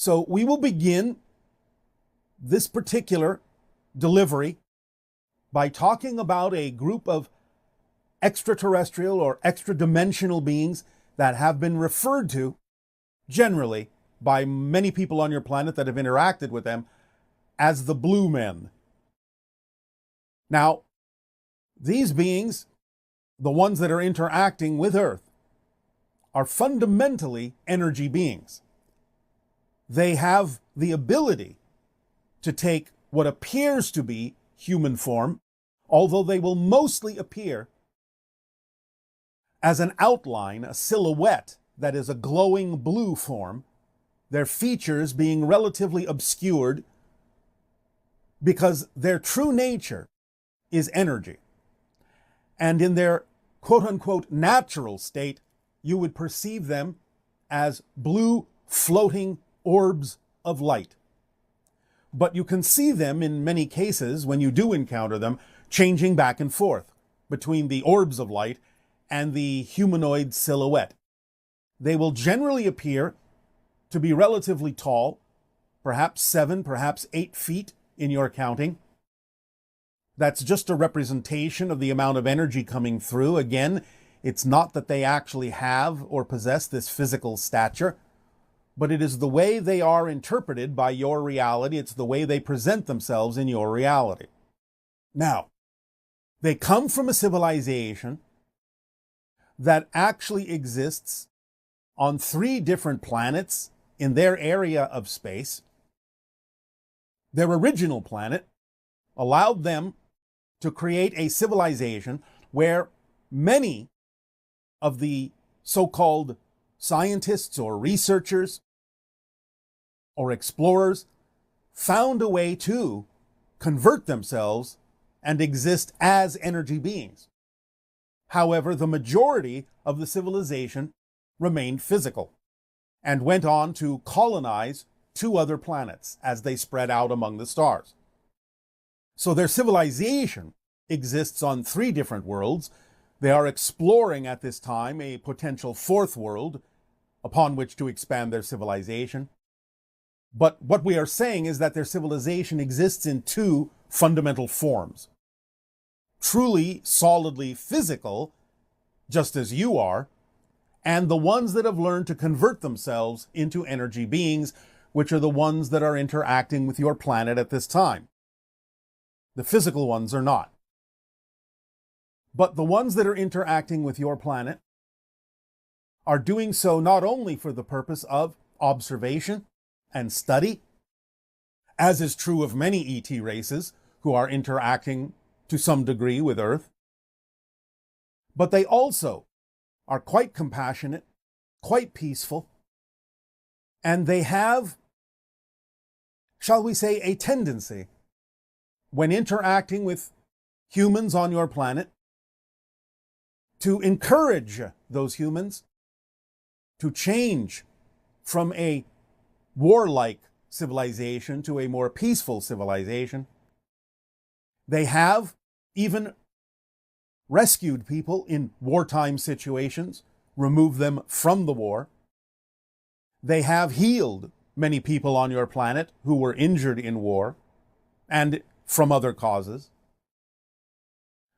So we will begin this particular delivery by talking about a group of extraterrestrial or extra-dimensional beings that have been referred to generally by many people on your planet that have interacted with them as the blue men. Now, these beings, the ones that are interacting with Earth, are fundamentally energy beings. They have the ability to take what appears to be human form, although they will mostly appear as an outline, a silhouette that is a glowing blue form, their features being relatively obscured because their true nature is energy. And in their quote-unquote natural state, you would perceive them as blue floating orbs of light. But you can see them in many cases, when you do encounter them, changing back and forth between the orbs of light and the humanoid silhouette. They will generally appear to be relatively tall, perhaps 7, perhaps 8 feet in your counting. That's just a representation of the amount of energy coming through. Again, it's not that they actually have or possess this physical stature, but it is the way they are interpreted by your reality. It's the way they present themselves in your reality. Now, they come from a civilization that actually exists on 3 different planets in their area of space. Their original planet allowed them to create a civilization where many of the so-called scientists or researchers or explorers found a way to convert themselves and exist as energy beings. However, the majority of the civilization remained physical and went on to colonize 2 other planets as they spread out among the stars. So their civilization exists on 3 different worlds. They are exploring at this time a potential 4th world upon which to expand their civilization. But what we are saying is that their civilization exists in 2 fundamental forms. Truly, solidly physical, just as you are, and the ones that have learned to convert themselves into energy beings, which are the ones that are interacting with your planet at this time. The physical ones are not. But the ones that are interacting with your planet are doing so not only for the purpose of observation and study, as is true of many ET races who are interacting to some degree with Earth, but they also are quite compassionate, quite peaceful, and they have, shall we say, a tendency, when interacting with humans on your planet, to encourage those humans to change from a warlike civilization to a more peaceful civilization. They have even rescued people in wartime situations, removed them from the war. They have healed many people on your planet who were injured in war and from other causes.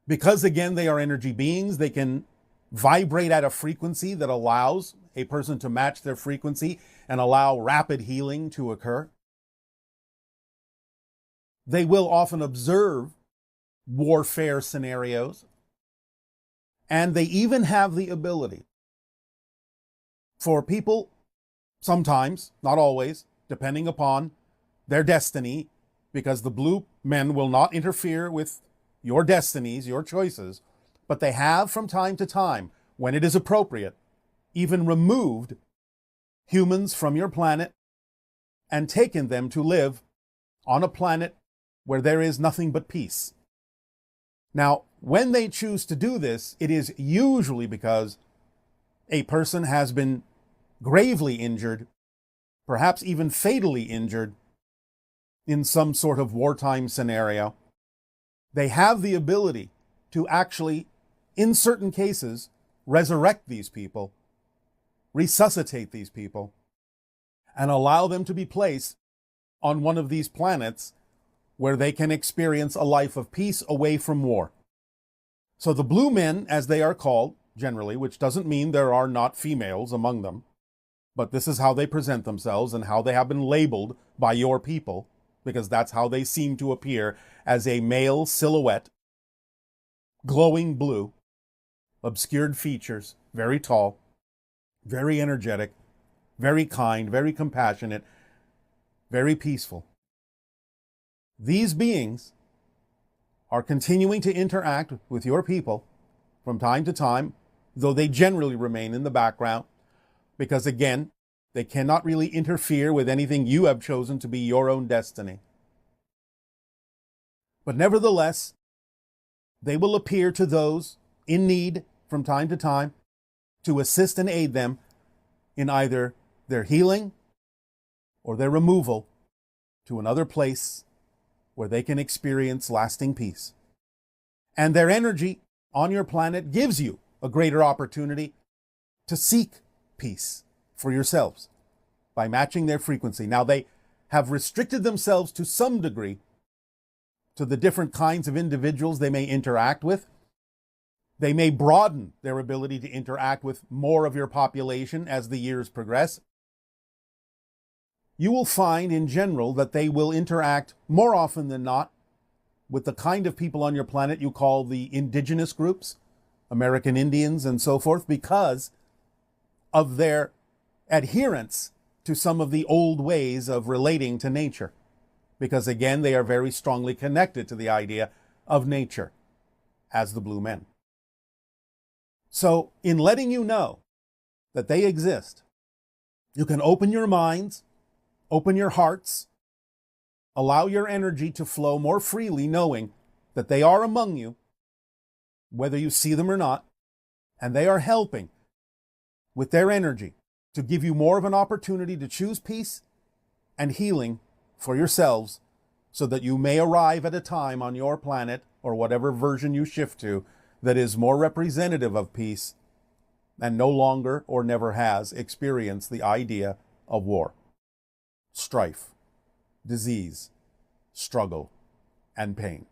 Because, again, they are energy beings, they can vibrate at a frequency that allows a person to match their frequency and allow rapid healing to occur. They will often observe warfare scenarios, and they even have the ability for people, sometimes, not always, depending upon their destiny, because the blue men will not interfere with your destinies, your choices, but they have from time to time, when it is appropriate, even removed humans from your planet and taken them to live on a planet where there is nothing but peace. Now, when they choose to do this, it is usually because a person has been gravely injured, perhaps even fatally injured, in some sort of wartime scenario. They have the ability to actually, in certain cases, resurrect these people, resuscitate these people, and allow them to be placed on one of these planets where they can experience a life of peace away from war. So the blue men, as they are called generally, which doesn't mean there are not females among them, but this is how they present themselves and how they have been labeled by your people, because that's how they seem to appear, as a male silhouette, glowing blue, obscured features, very tall, very energetic, very kind, very compassionate, very peaceful. These beings are continuing to interact with your people from time to time, though they generally remain in the background, because again, they cannot really interfere with anything you have chosen to be your own destiny. But nevertheless, they will appear to those in need from time to time to assist and aid them in either their healing or their removal to another place where they can experience lasting peace. And their energy on your planet gives you a greater opportunity to seek peace for yourselves by matching their frequency. Now, they have restricted themselves to some degree to the different kinds of individuals they may interact with. They may broaden their ability to interact with more of your population as the years progress. You will find in general that they will interact more often than not with the kind of people on your planet you call the indigenous groups, American Indians and so forth, because of their adherence to some of the old ways of relating to nature. Because again, they are very strongly connected to the idea of nature as the blue men. So in letting you know that they exist, you can open your minds, open your hearts, allow your energy to flow more freely, knowing that they are among you, whether you see them or not, and they are helping with their energy to give you more of an opportunity to choose peace and healing for yourselves, so that you may arrive at a time on your planet, or whatever version you shift to, that is more representative of peace and no longer or never has experienced the idea of war, strife, disease, struggle, and pain.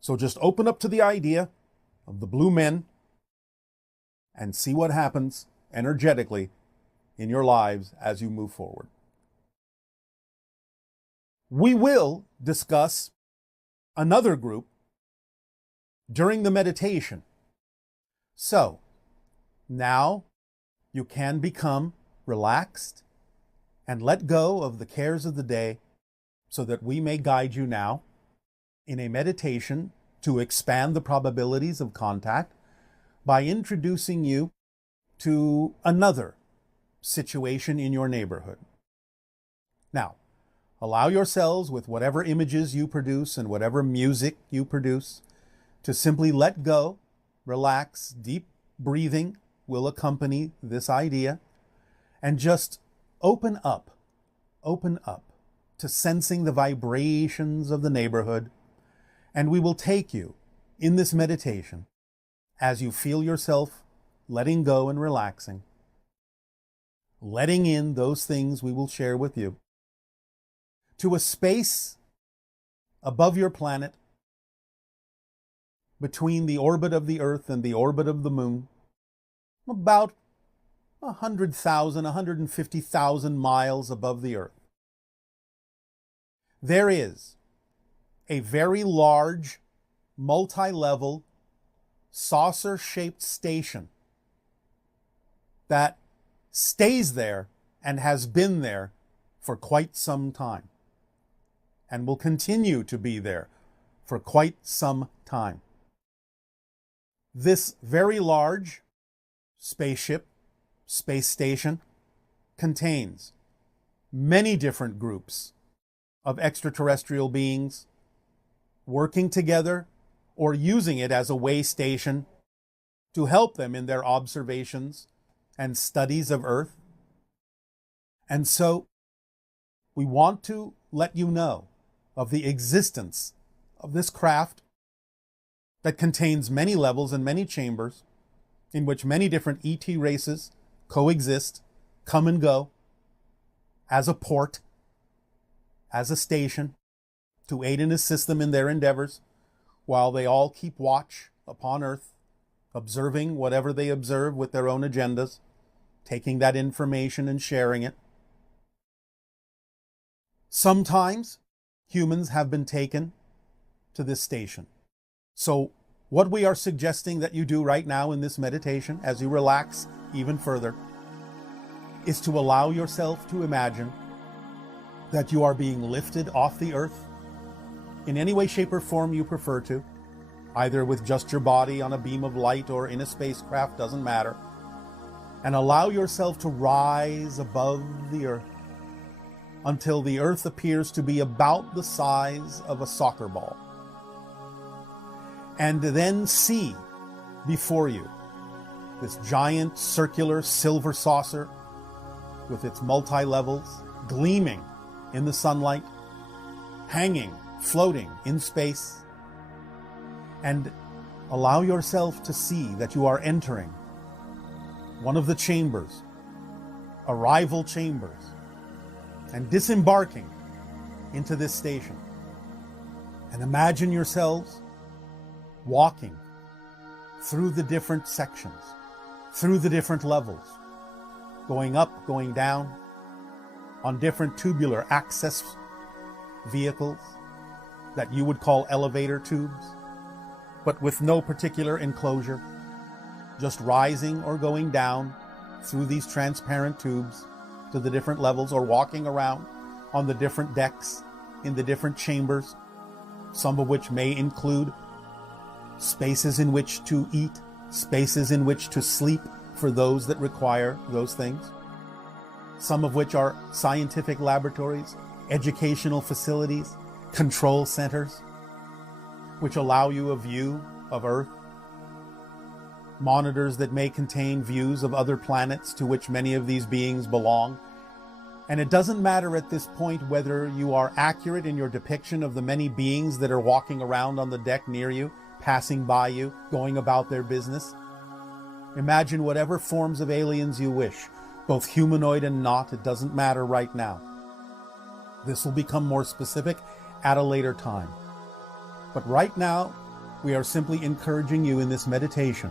So just open up to the idea of the blue men and see what happens energetically in your lives as you move forward. We will discuss another group during the meditation. So now you can become relaxed and let go of the cares of the day, so that we may guide you now in a meditation to expand the probabilities of contact by introducing you to another situation in your neighborhood. Now, allow yourselves, with whatever images you produce and whatever music you produce, to simply let go, relax. Deep breathing will accompany this idea, and just open up to sensing the vibrations of the neighborhood. And we will take you in this meditation as you feel yourself letting go and relaxing, letting in those things we will share with you, to a space above your planet, between the orbit of the Earth and the orbit of the Moon, about 100,000, 150,000 miles above the Earth. There is a very large, multi-level, saucer-shaped station that stays there and has been there for quite some time, and will continue to be there for quite some time. This very large spaceship, space station, contains many different groups of extraterrestrial beings working together or using it as a way station to help them in their observations and studies of Earth. And so we want to let you know of the existence of this craft that contains many levels and many chambers, in which many different ET races coexist, come and go, as a port, as a station, to aid and assist them in their endeavors, while they all keep watch upon Earth, observing whatever they observe with their own agendas, taking that information and sharing it. Sometimes humans have been taken to this station. So what we are suggesting that you do right now in this meditation, as you relax even further, is to allow yourself to imagine that you are being lifted off the earth in any way, shape, or form you prefer to, either with just your body on a beam of light or in a spacecraft, doesn't matter, and allow yourself to rise above the earth until the earth appears to be about the size of a soccer ball. And then see before you this giant circular silver saucer with its multi-levels gleaming in the sunlight, hanging, floating in space, and allow yourself to see that you are entering one of the chambers, arrival chambers, and disembarking into this station. And imagine yourselves walking through the different sections, through the different levels, going up, going down, on different tubular access vehicles that you would call elevator tubes, but with no particular enclosure, just rising or going down through these transparent tubes to the different levels, or walking around on the different decks in the different chambers, some of which may include spaces in which to eat, spaces in which to sleep for those that require those things, some of which are scientific laboratories, educational facilities, control centers, which allow you a view of Earth, monitors that may contain views of other planets to which many of these beings belong. And it doesn't matter at this point whether you are accurate in your depiction of the many beings that are walking around on the deck near you, passing by you, going about their business. Imagine whatever forms of aliens you wish, both humanoid and not, it doesn't matter right now. This will become more specific at a later time. But right now, we are simply encouraging you in this meditation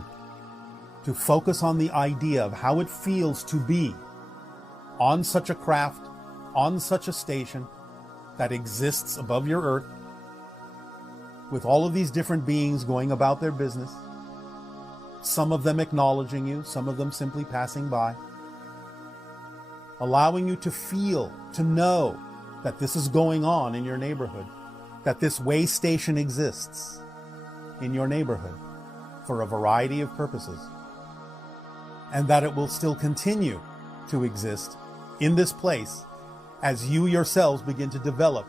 to focus on the idea of how it feels to be on such a craft, on such a station that exists above your Earth, with all of these different beings going about their business, some of them acknowledging you, some of them simply passing by, allowing you to feel, to know that this is going on in your neighborhood, that this way station exists in your neighborhood for a variety of purposes, and that it will still continue to exist in this place as you yourselves begin to develop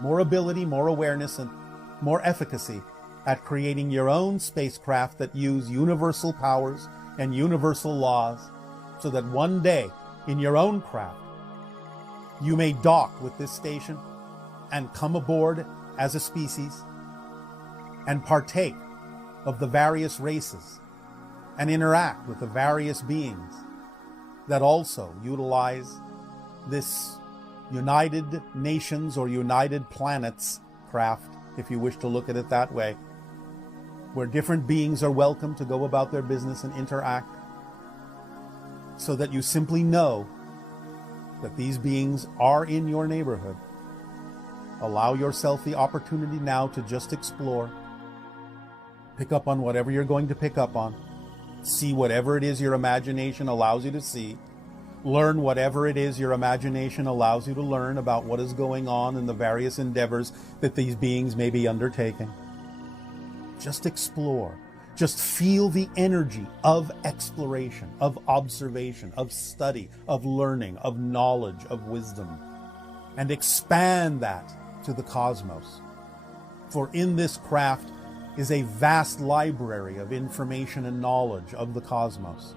more ability, more awareness, and more efficacy at creating your own spacecraft that use universal powers and universal laws, so that one day in your own craft you may dock with this station and come aboard as a species and partake of the various races and interact with the various beings that also utilize this United Nations or United Planets craft, if you wish to look at it that way, where different beings are welcome to go about their business and interact, so that you simply know that these beings are in your neighborhood. Allow yourself the opportunity now to just explore, pick up on whatever you're going to pick up on, see whatever it is your imagination allows you to see, learn whatever it is your imagination allows you to learn about what is going on in the various endeavors that these beings may be undertaking. Just explore. Just feel the energy of exploration, of observation, of study, of learning, of knowledge, of wisdom, and expand that to the cosmos. For in this craft is a vast library of information and knowledge of the cosmos.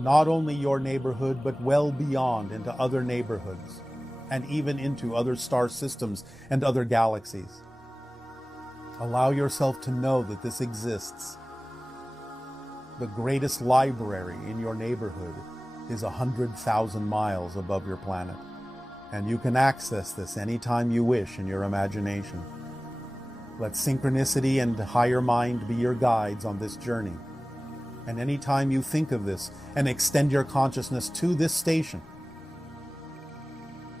Not only your neighborhood, but well beyond into other neighborhoods, and even into other star systems and other galaxies. Allow yourself to know that this exists. The greatest library in your neighborhood is 100,000 miles above your planet. And you can access this anytime you wish in your imagination. Let synchronicity and higher mind be your guides on this journey. And anytime you think of this and extend your consciousness to this station,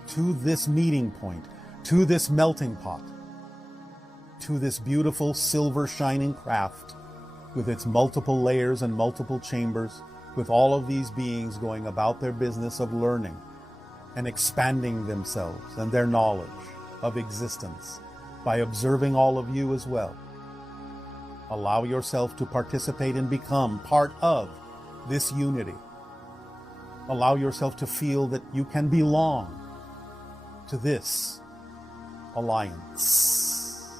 to this meeting point, to this melting pot, to this beautiful silver shining craft with its multiple layers and multiple chambers, with all of these beings going about their business of learning and expanding themselves and their knowledge of existence by observing all of you as well. Allow yourself to participate and become part of this unity. Allow yourself to feel that you can belong to this alliance.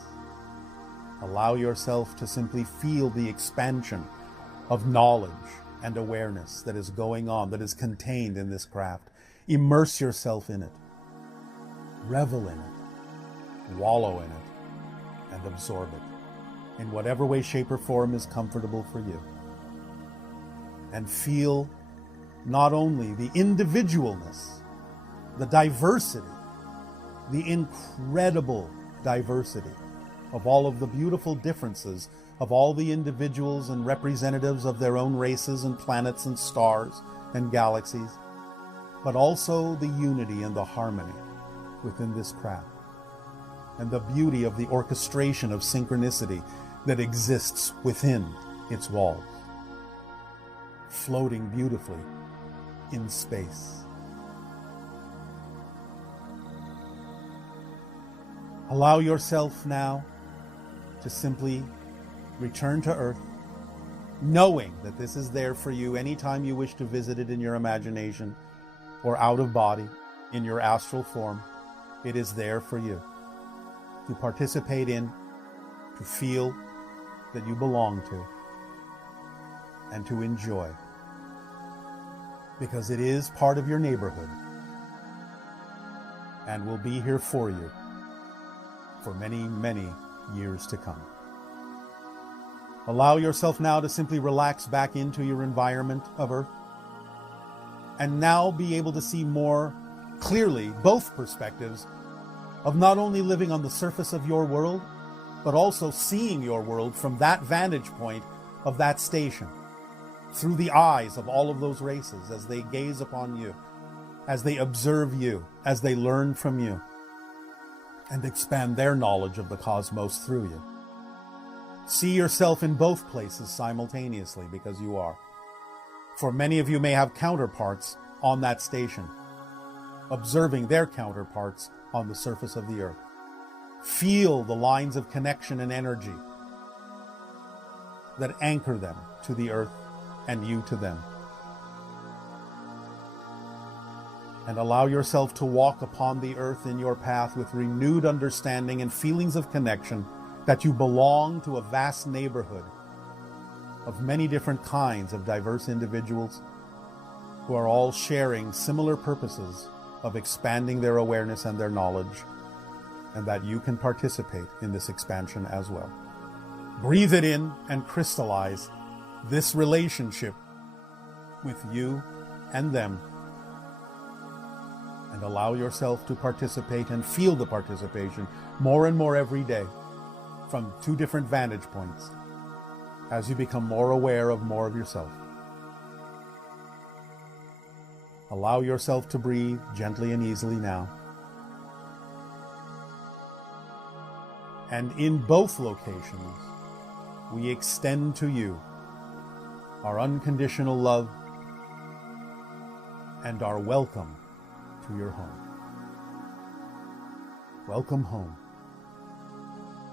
Allow yourself to simply feel the expansion of knowledge and awareness that is going on, that is contained in this craft. Immerse yourself in it. Revel in it. Wallow in it. And absorb it in whatever way, shape, or form is comfortable for you. And feel not only the individualness, the diversity, the incredible diversity of all of the beautiful differences of all the individuals and representatives of their own races and planets and stars and galaxies, but also the unity and the harmony within this craft, and the beauty of the orchestration of synchronicity that exists within its walls, floating beautifully in space. Allow yourself now to simply return to Earth, knowing that this is there for you anytime you wish to visit it in your imagination or out of body, in your astral form. It is there for you to participate in, to feel that you belong to, and to enjoy, because it is part of your neighborhood and will be here for you for many, many years to come. Allow yourself now to simply relax back into your environment of Earth, and now be able to see more clearly both perspectives of not only living on the surface of your world, but also seeing your world from that vantage point of that station, through the eyes of all of those races as they gaze upon you, as they observe you, as they learn from you, and expand their knowledge of the cosmos through you. See yourself in both places simultaneously, because you are. For many of you may have counterparts on that station, observing their counterparts on the surface of the Earth. Feel the lines of connection and energy that anchor them to the Earth and you to them. And allow yourself to walk upon the Earth in your path with renewed understanding and feelings of connection that you belong to a vast neighborhood of many different kinds of diverse individuals who are all sharing similar purposes of expanding their awareness and their knowledge, and that you can participate in this expansion as well. Breathe it in and crystallize this relationship with you and them, and allow yourself to participate and feel the participation more and more every day from two different vantage points as you become more aware of more of yourself. Allow yourself to breathe gently and easily now. And in both locations, we extend to you our unconditional love and our welcome to your home. Welcome home.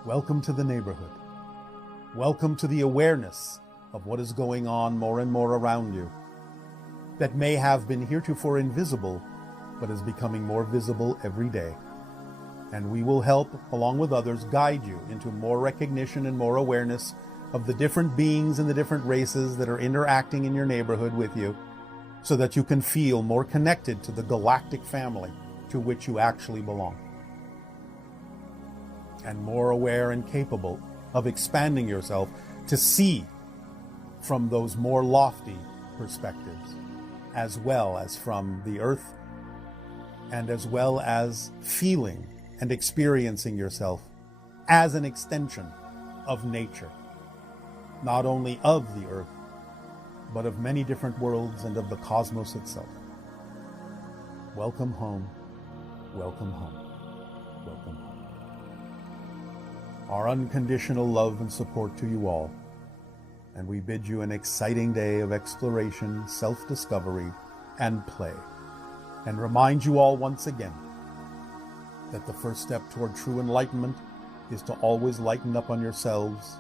Welcome to the neighborhood. Welcome to the awareness of what is going on more and more around you that may have been heretofore invisible, but is becoming more visible every day. And we will help, along with others, guide you into more recognition and more awareness of the different beings and the different races that are interacting in your neighborhood with you, so that you can feel more connected to the galactic family to which you actually belong, and more aware and capable of expanding yourself to see from those more lofty perspectives, as well as from the Earth and as well as feeling and experiencing yourself as an extension of nature, not only of the earth, but of many different worlds and of the cosmos itself. Welcome home, welcome home, welcome home. Our unconditional love and support to you all, and we bid you an exciting day of exploration, self-discovery, and play, and remind you all once again that the first step toward true enlightenment is to always lighten up on yourselves.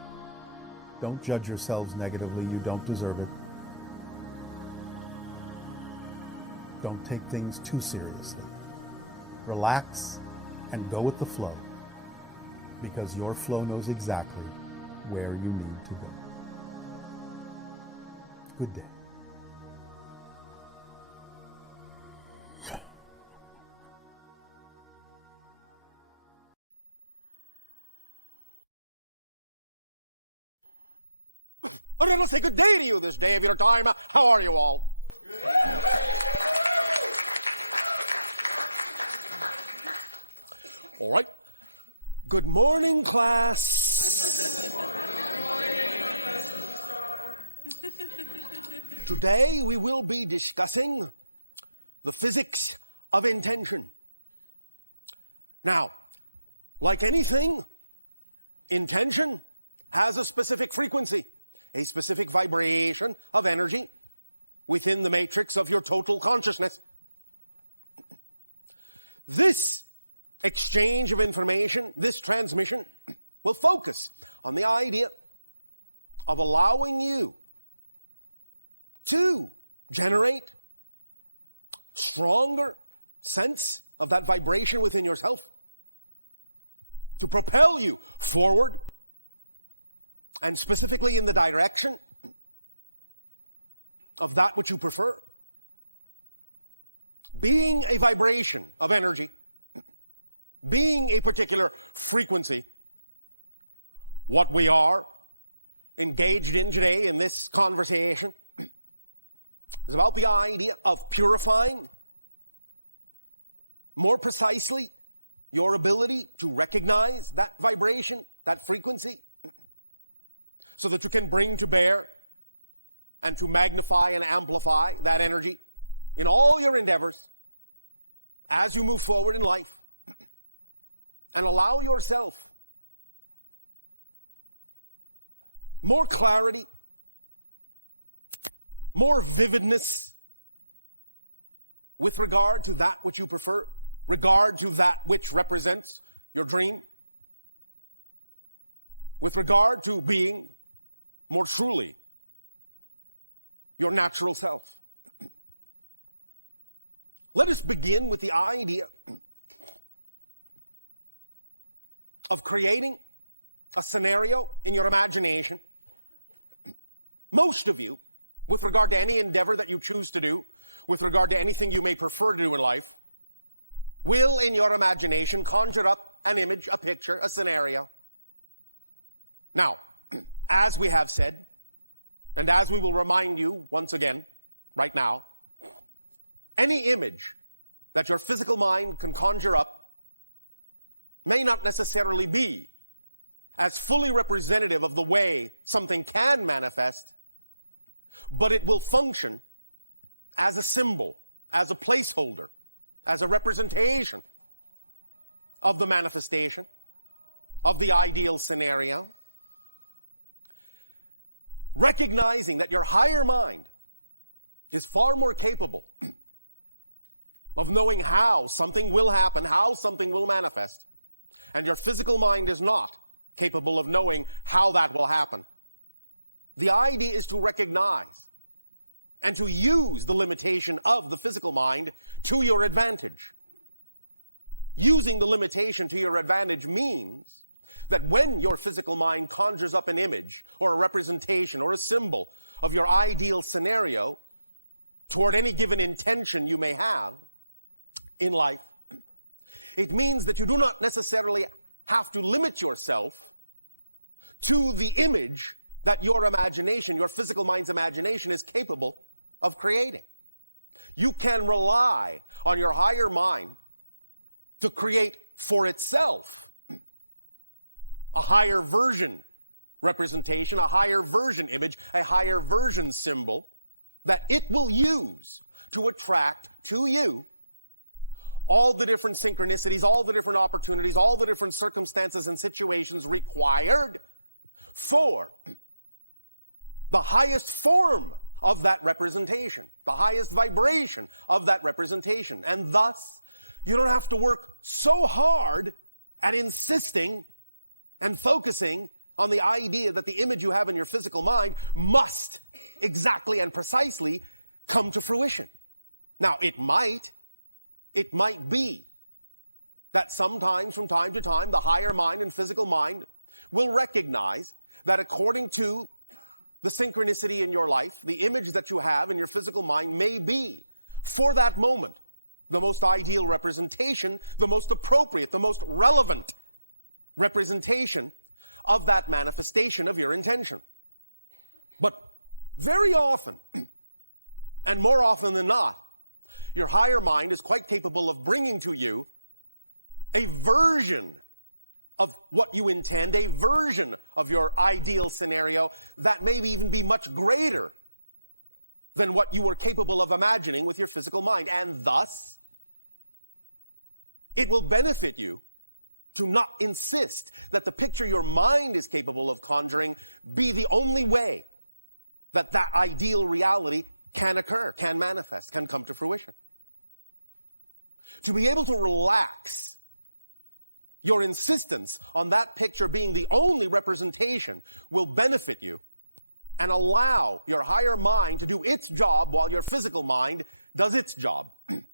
Don't judge yourselves negatively. You don't deserve it. Don't take things too seriously. Relax and go with the flow, because your flow knows exactly where you need to go. Good day. Oh, no, let's say good day to you this day of your time. How are you all? All right. Good morning, class. Today we will be discussing the physics of intention. Now, like anything, intention has a specific frequency, a specific vibration of energy within the matrix of your total consciousness. This exchange of information, this transmission, will focus on the idea of allowing you to generate stronger sense of that vibration within yourself, to propel you forward, and specifically in the direction of that which you prefer. Being a vibration of energy, being a particular frequency, what we are engaged in today in this conversation is about the idea of purifying, more precisely, your ability to recognize that vibration, that frequency, so that you can bring to bear and to magnify and amplify that energy in all your endeavors as you move forward in life, and allow yourself more clarity, more vividness with regard to that which you prefer, regard to that which represents your dream, with regard to being more truly your natural self. Let us begin with the idea of creating a scenario in your imagination. Most of you, with regard to any endeavor that you choose to do, with regard to anything you may prefer to do in life, will in your imagination conjure up an image, a picture, a scenario. Now, as we have said, and as we will remind you once again, right now, any image that your physical mind can conjure up may not necessarily be as fully representative of the way something can manifest, but it will function as a symbol, as a placeholder, as a representation of the manifestation, of the ideal scenario. Recognizing that your higher mind is far more capable of knowing how something will happen, how something will manifest, and your physical mind is not capable of knowing how that will happen. The idea is to recognize and to use the limitation of the physical mind to your advantage. Using the limitation to your advantage means that when your physical mind conjures up an image or a representation or a symbol of your ideal scenario toward any given intention you may have in life, it means that you do not necessarily have to limit yourself to the image that your imagination, your physical mind's imagination, is capable of creating. You can rely on your higher mind to create for itself a higher version representation, a higher version image, a higher version symbol that it will use to attract to you all the different synchronicities, all the different opportunities, all the different circumstances and situations required for the highest form of that representation, the highest vibration of that representation. And thus, you don't have to work so hard at insisting and focusing on the idea that the image you have in your physical mind must exactly and precisely come to fruition. Now, it might be that sometimes, from time to time, the higher mind and physical mind will recognize that according to the synchronicity in your life, the image that you have in your physical mind may be, for that moment, the most ideal representation, the most appropriate, the most relevant representation of that manifestation of your intention. But very often, and more often than not, your higher mind is quite capable of bringing to you a version of what you intend, a version of your ideal scenario that may even be much greater than what you were capable of imagining with your physical mind. And thus, it will benefit you to not insist that the picture your mind is capable of conjuring be the only way that that ideal reality can occur, can manifest, can come to fruition. To be able to relax your insistence on that picture being the only representation will benefit you and allow your higher mind to do its job while your physical mind does its job,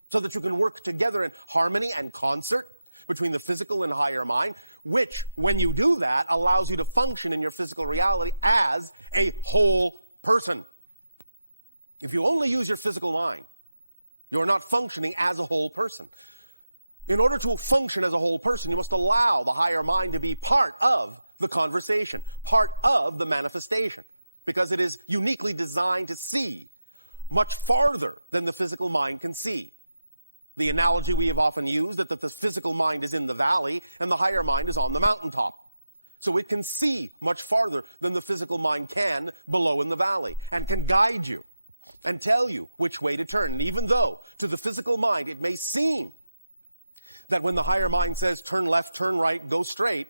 so that you can work together in harmony and concert between the physical and higher mind, which, when you do that, allows you to function in your physical reality as a whole person. If you only use your physical mind, you're not functioning as a whole person. In order to function as a whole person, you must allow the higher mind to be part of the conversation, part of the manifestation, because it is uniquely designed to see much farther than the physical mind can see. The analogy we have often used is that the physical mind is in the valley and the higher mind is on the mountaintop. So it can see much farther than the physical mind can below in the valley, and can guide you and tell you which way to turn. And even though to the physical mind it may seem that when the higher mind says turn left, turn right, go straight,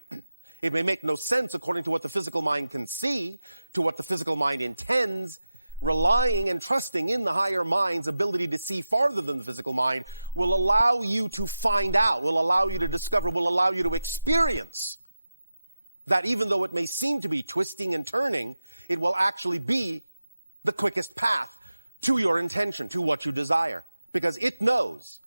it may make no sense according to what the physical mind can see, to what the physical mind intends. Relying and trusting in the higher mind's ability to see farther than the physical mind will allow you to find out, will allow you to discover, will allow you to experience that even though it may seem to be twisting and turning, it will actually be the quickest path to your intention, to what you desire. Because it knows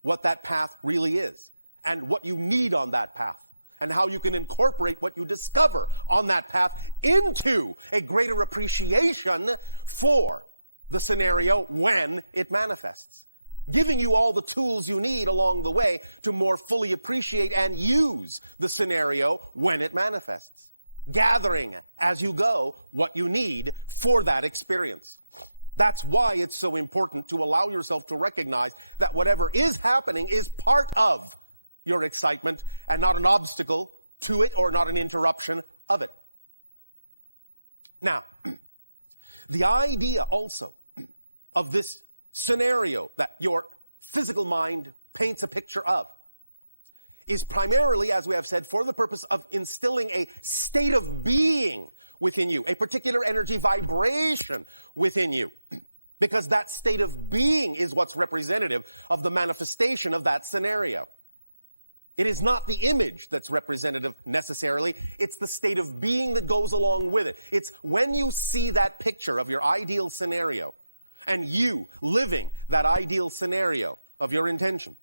what that path really is and what you need on that path, and how you can incorporate what you discover on that path into a greater appreciation for the scenario when it manifests, giving you all the tools you need along the way to more fully appreciate and use the scenario when it manifests, gathering as you go what you need for that experience. That's why it's so important to allow yourself to recognize that whatever is happening is part of your excitement and not an obstacle to it or not an interruption of it. Now, the idea also of this scenario that your physical mind paints a picture of is primarily, as we have said, for the purpose of instilling a state of being within you, a particular energy vibration within you, because that state of being is what's representative of the manifestation of that scenario. It is not the image that's representative necessarily. It's the state of being that goes along with it. It's when you see that picture of your ideal scenario and you living that ideal scenario of your intention.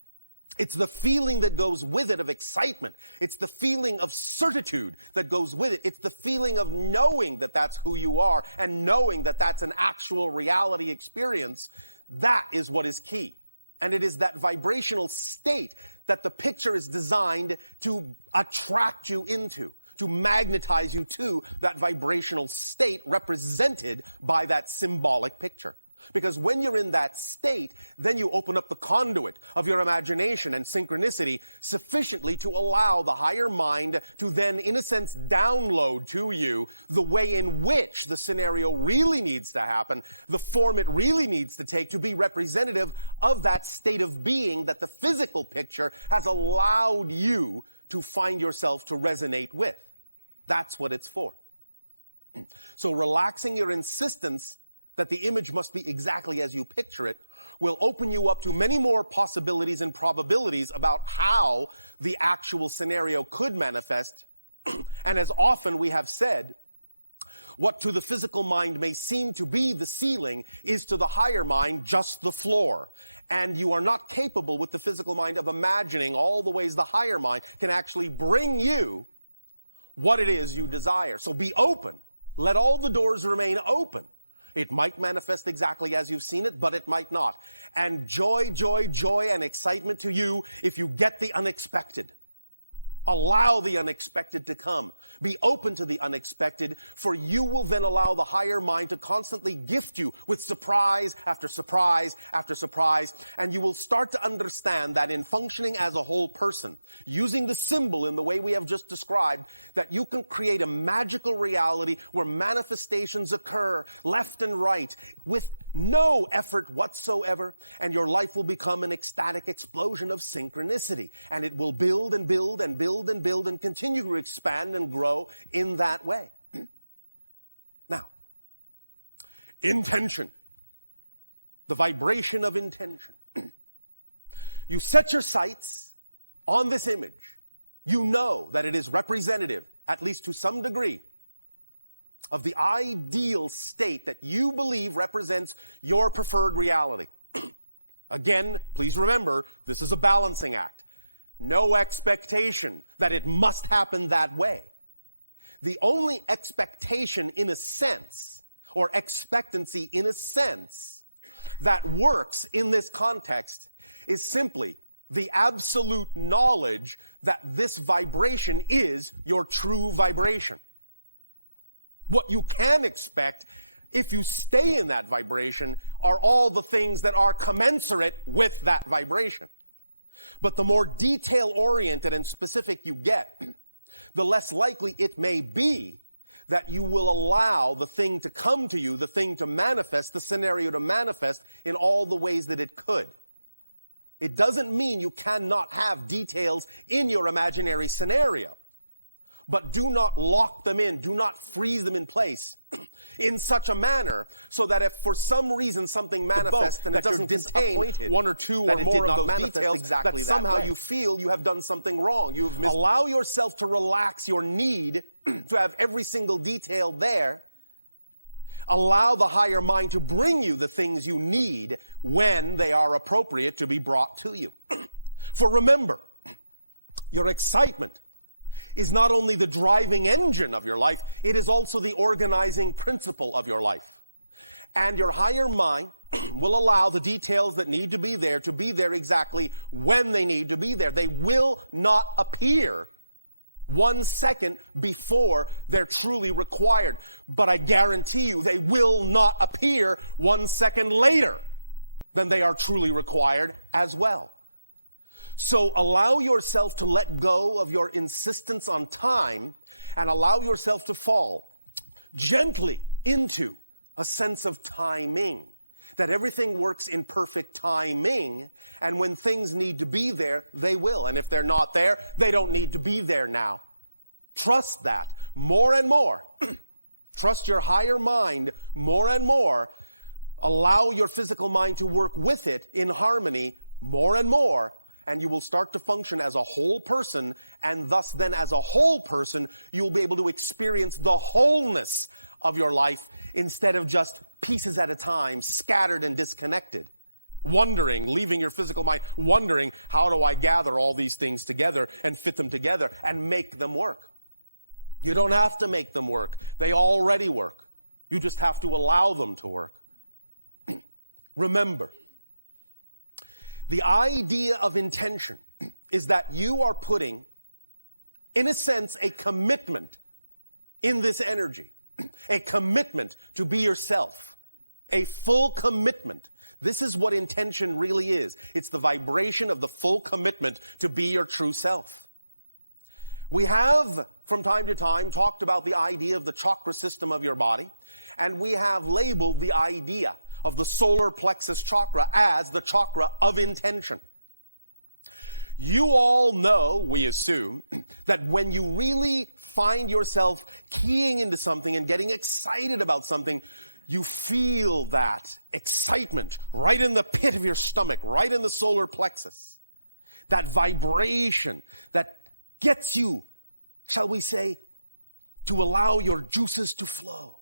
It's the feeling that goes with it of excitement. It's the feeling of certitude that goes with it. It's the feeling of knowing that that's who you are and knowing that that's an actual reality experience. That is what is key. And it is that vibrational state that the picture is designed to attract you into, to magnetize you to that vibrational state represented by that symbolic picture. Because when you're in that state, then you open up the conduit of your imagination and synchronicity sufficiently to allow the higher mind to then, in a sense, download to you the way in which the scenario really needs to happen, the form it really needs to take to be representative of that state of being that the physical picture has allowed you to find yourself to resonate with. That's what it's for. So relaxing your insistence that the image must be exactly as you picture it will open you up to many more possibilities and probabilities about how the actual scenario could manifest. And as often we have said, what to the physical mind may seem to be the ceiling is to the higher mind just the floor. And you are not capable with the physical mind of imagining all the ways the higher mind can actually bring you what it is you desire. So be open. Let all the doors remain open. It might manifest exactly as you've seen it, but it might not. And joy, joy, joy, and excitement to you if you get the unexpected. Allow the unexpected to come. Be open to the unexpected, for you will then allow the higher mind to constantly gift you with surprise after surprise after surprise, and you will start to understand that in functioning as a whole person, using the symbol in the way we have just described, that you can create a magical reality where manifestations occur left and right with no effort whatsoever, and your life will become an ecstatic explosion of synchronicity, and it will build and build and build and build and continue to expand and grow in that way. Now, intention, the vibration of intention. You set your sights on this image. You know that it is representative, at least to some degree, of the ideal state that you believe represents your preferred reality. Again, please remember, this is a balancing act. No expectation that it must happen that way. The only expectation in a sense, or expectancy in a sense, that works in this context is simply the absolute knowledge that this vibration is your true vibration. What you can expect, if you stay in that vibration, are all the things that are commensurate with that vibration. But the more detail-oriented and specific you get, the less likely it may be that you will allow the thing to come to you, the thing to manifest, the scenario to manifest in all the ways that it could. It doesn't mean you cannot have details in your imaginary scenario. But do not lock them in, do not freeze them in place in such a manner so that if for some reason something manifests and it doesn't contain one or two or more of those details, exactly that somehow you feel you have done something wrong. Allow yourself to relax your need to have every single detail there. Allow the higher mind to bring you the things you need when they are appropriate to be brought to you. For remember, your excitement is not only the driving engine of your life, it is also the organizing principle of your life. And your higher mind will allow the details that need to be there exactly when they need to be there. They will not appear 1 second before they're truly required. But I guarantee you they will not appear 1 second later than they are truly required as well. So allow yourself to let go of your insistence on time and allow yourself to fall gently into a sense of timing, that everything works in perfect timing, and when things need to be there, they will. And if they're not there, they don't need to be there now. Trust that more and more. Trust your higher mind more and more. Allow your physical mind to work with it in harmony more and more. And you will start to function as a whole person, and thus then as a whole person, you'll be able to experience the wholeness of your life instead of just pieces at a time, scattered and disconnected. Wondering, leaving your physical mind, wondering, how do I gather all these things together and fit them together and make them work? You don't have to make them work. They already work. You just have to allow them to work. Remember, the idea of intention is that you are putting, in a sense, a commitment in this energy, a commitment to be yourself, a full commitment. This is what intention really is. It's the vibration of the full commitment to be your true self. We have, from time to time, talked about the idea of the chakra system of your body, and we have labeled the idea of the solar plexus chakra as the chakra of intention. You all know, we assume, that when you really find yourself keying into something and getting excited about something, you feel that excitement right in the pit of your stomach, right in the solar plexus. That vibration that gets you, shall we say, to allow your juices to flow.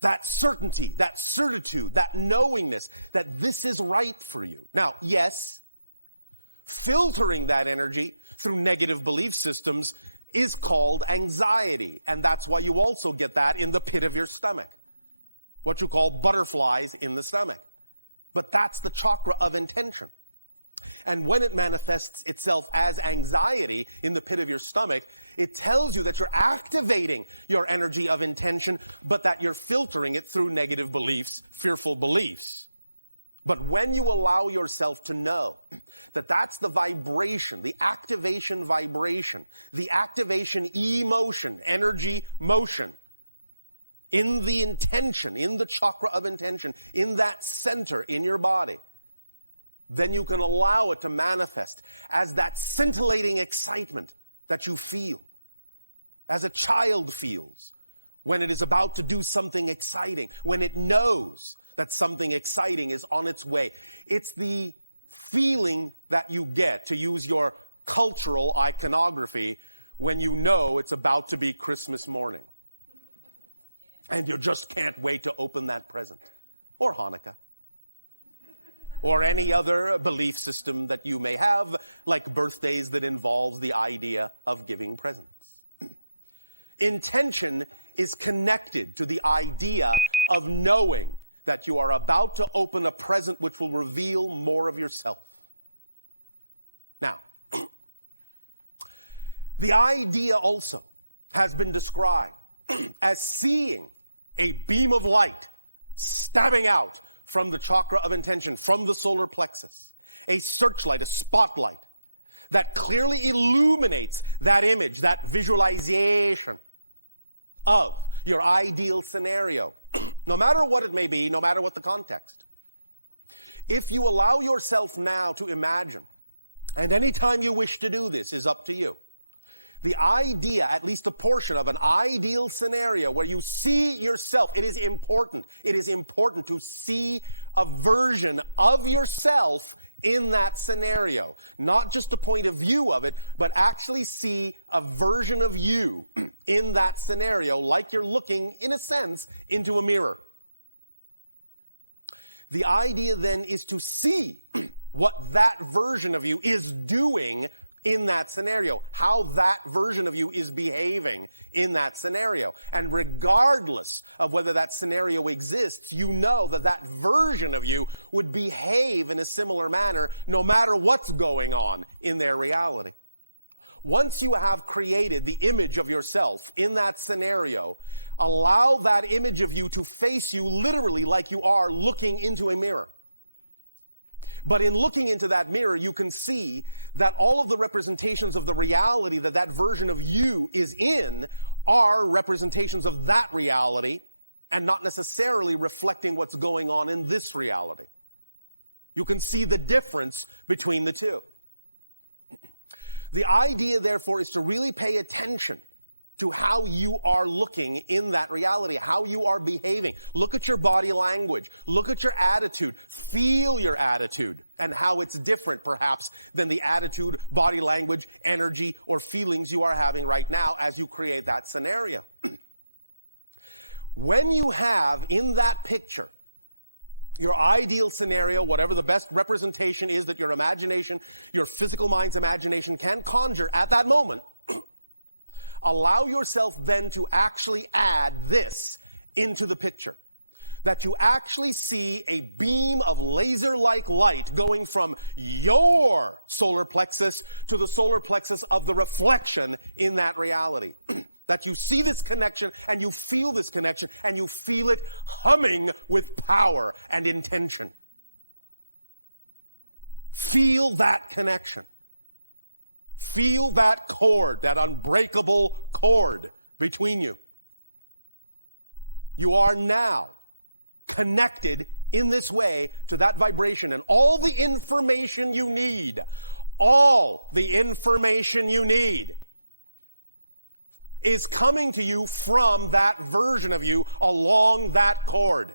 That certainty, that certitude, that knowingness that this is right for you. Now, yes, filtering that energy through negative belief systems is called anxiety. And that's why you also get that in the pit of your stomach. What you call butterflies in the stomach. But that's the chakra of intention. And when it manifests itself as anxiety in the pit of your stomach, it tells you that you're activating your energy of intention, but that you're filtering it through negative beliefs, fearful beliefs. But when you allow yourself to know that that's the vibration, the activation vibration, the activation emotion, energy motion, in the intention, in the chakra of intention, in that center in your body, then you can allow it to manifest as that scintillating excitement that you feel, as a child feels when it is about to do something exciting, when it knows that something exciting is on its way. It's the feeling that you get, to use your cultural iconography, when you know it's about to be Christmas morning. And you just can't wait to open that present. Or Hanukkah. Or any other belief system that you may have, like birthdays that involves the idea of giving presents. Intention is connected to the idea of knowing that you are about to open a present which will reveal more of yourself. Now, the idea also has been described as seeing a beam of light stabbing out from the chakra of intention, from the solar plexus, a searchlight, a spotlight that clearly illuminates that image, that visualization of your ideal scenario, no matter what it may be, no matter what the context. If you allow yourself now to imagine, and any time you wish to do this is up to you, the idea, at least a portion of an ideal scenario where you see yourself, it is important to see a version of yourself in that scenario. Not just a point of view of it, but actually see a version of you in that scenario, like you're looking, in a sense, into a mirror. The idea then is to see what that version of you is doing in that scenario, how that version of you is behaving in that scenario. And regardless of whether that scenario exists, you know that that version of you would behave in a similar manner no matter what's going on in their reality. Once you have created the image of yourself in that scenario, allow that image of you to face you literally like you are looking into a mirror. But in looking into that mirror, you can see that all of the representations of the reality that that version of you is in are representations of that reality and not necessarily reflecting what's going on in this reality. You can see the difference between the two. The idea, therefore, is to really pay attention to how you are looking in that reality, how you are behaving. Look at your body language. Look at your attitude. Feel your attitude and how it's different, perhaps, than the attitude, body language, energy, or feelings you are having right now as you create that scenario. When you have in that picture your ideal scenario, whatever the best representation is that your imagination, your physical mind's imagination can conjure at that moment, allow yourself then to actually add this into the picture. That you actually see a beam of laser-like light going from your solar plexus to the solar plexus of the reflection in that reality. That you see this connection and you feel this connection and you feel it humming with power and intention. Feel that connection. Feel that cord, that unbreakable cord between you. You are now connected in this way to that vibration, and all the information you need, is coming to you from that version of you along that cord,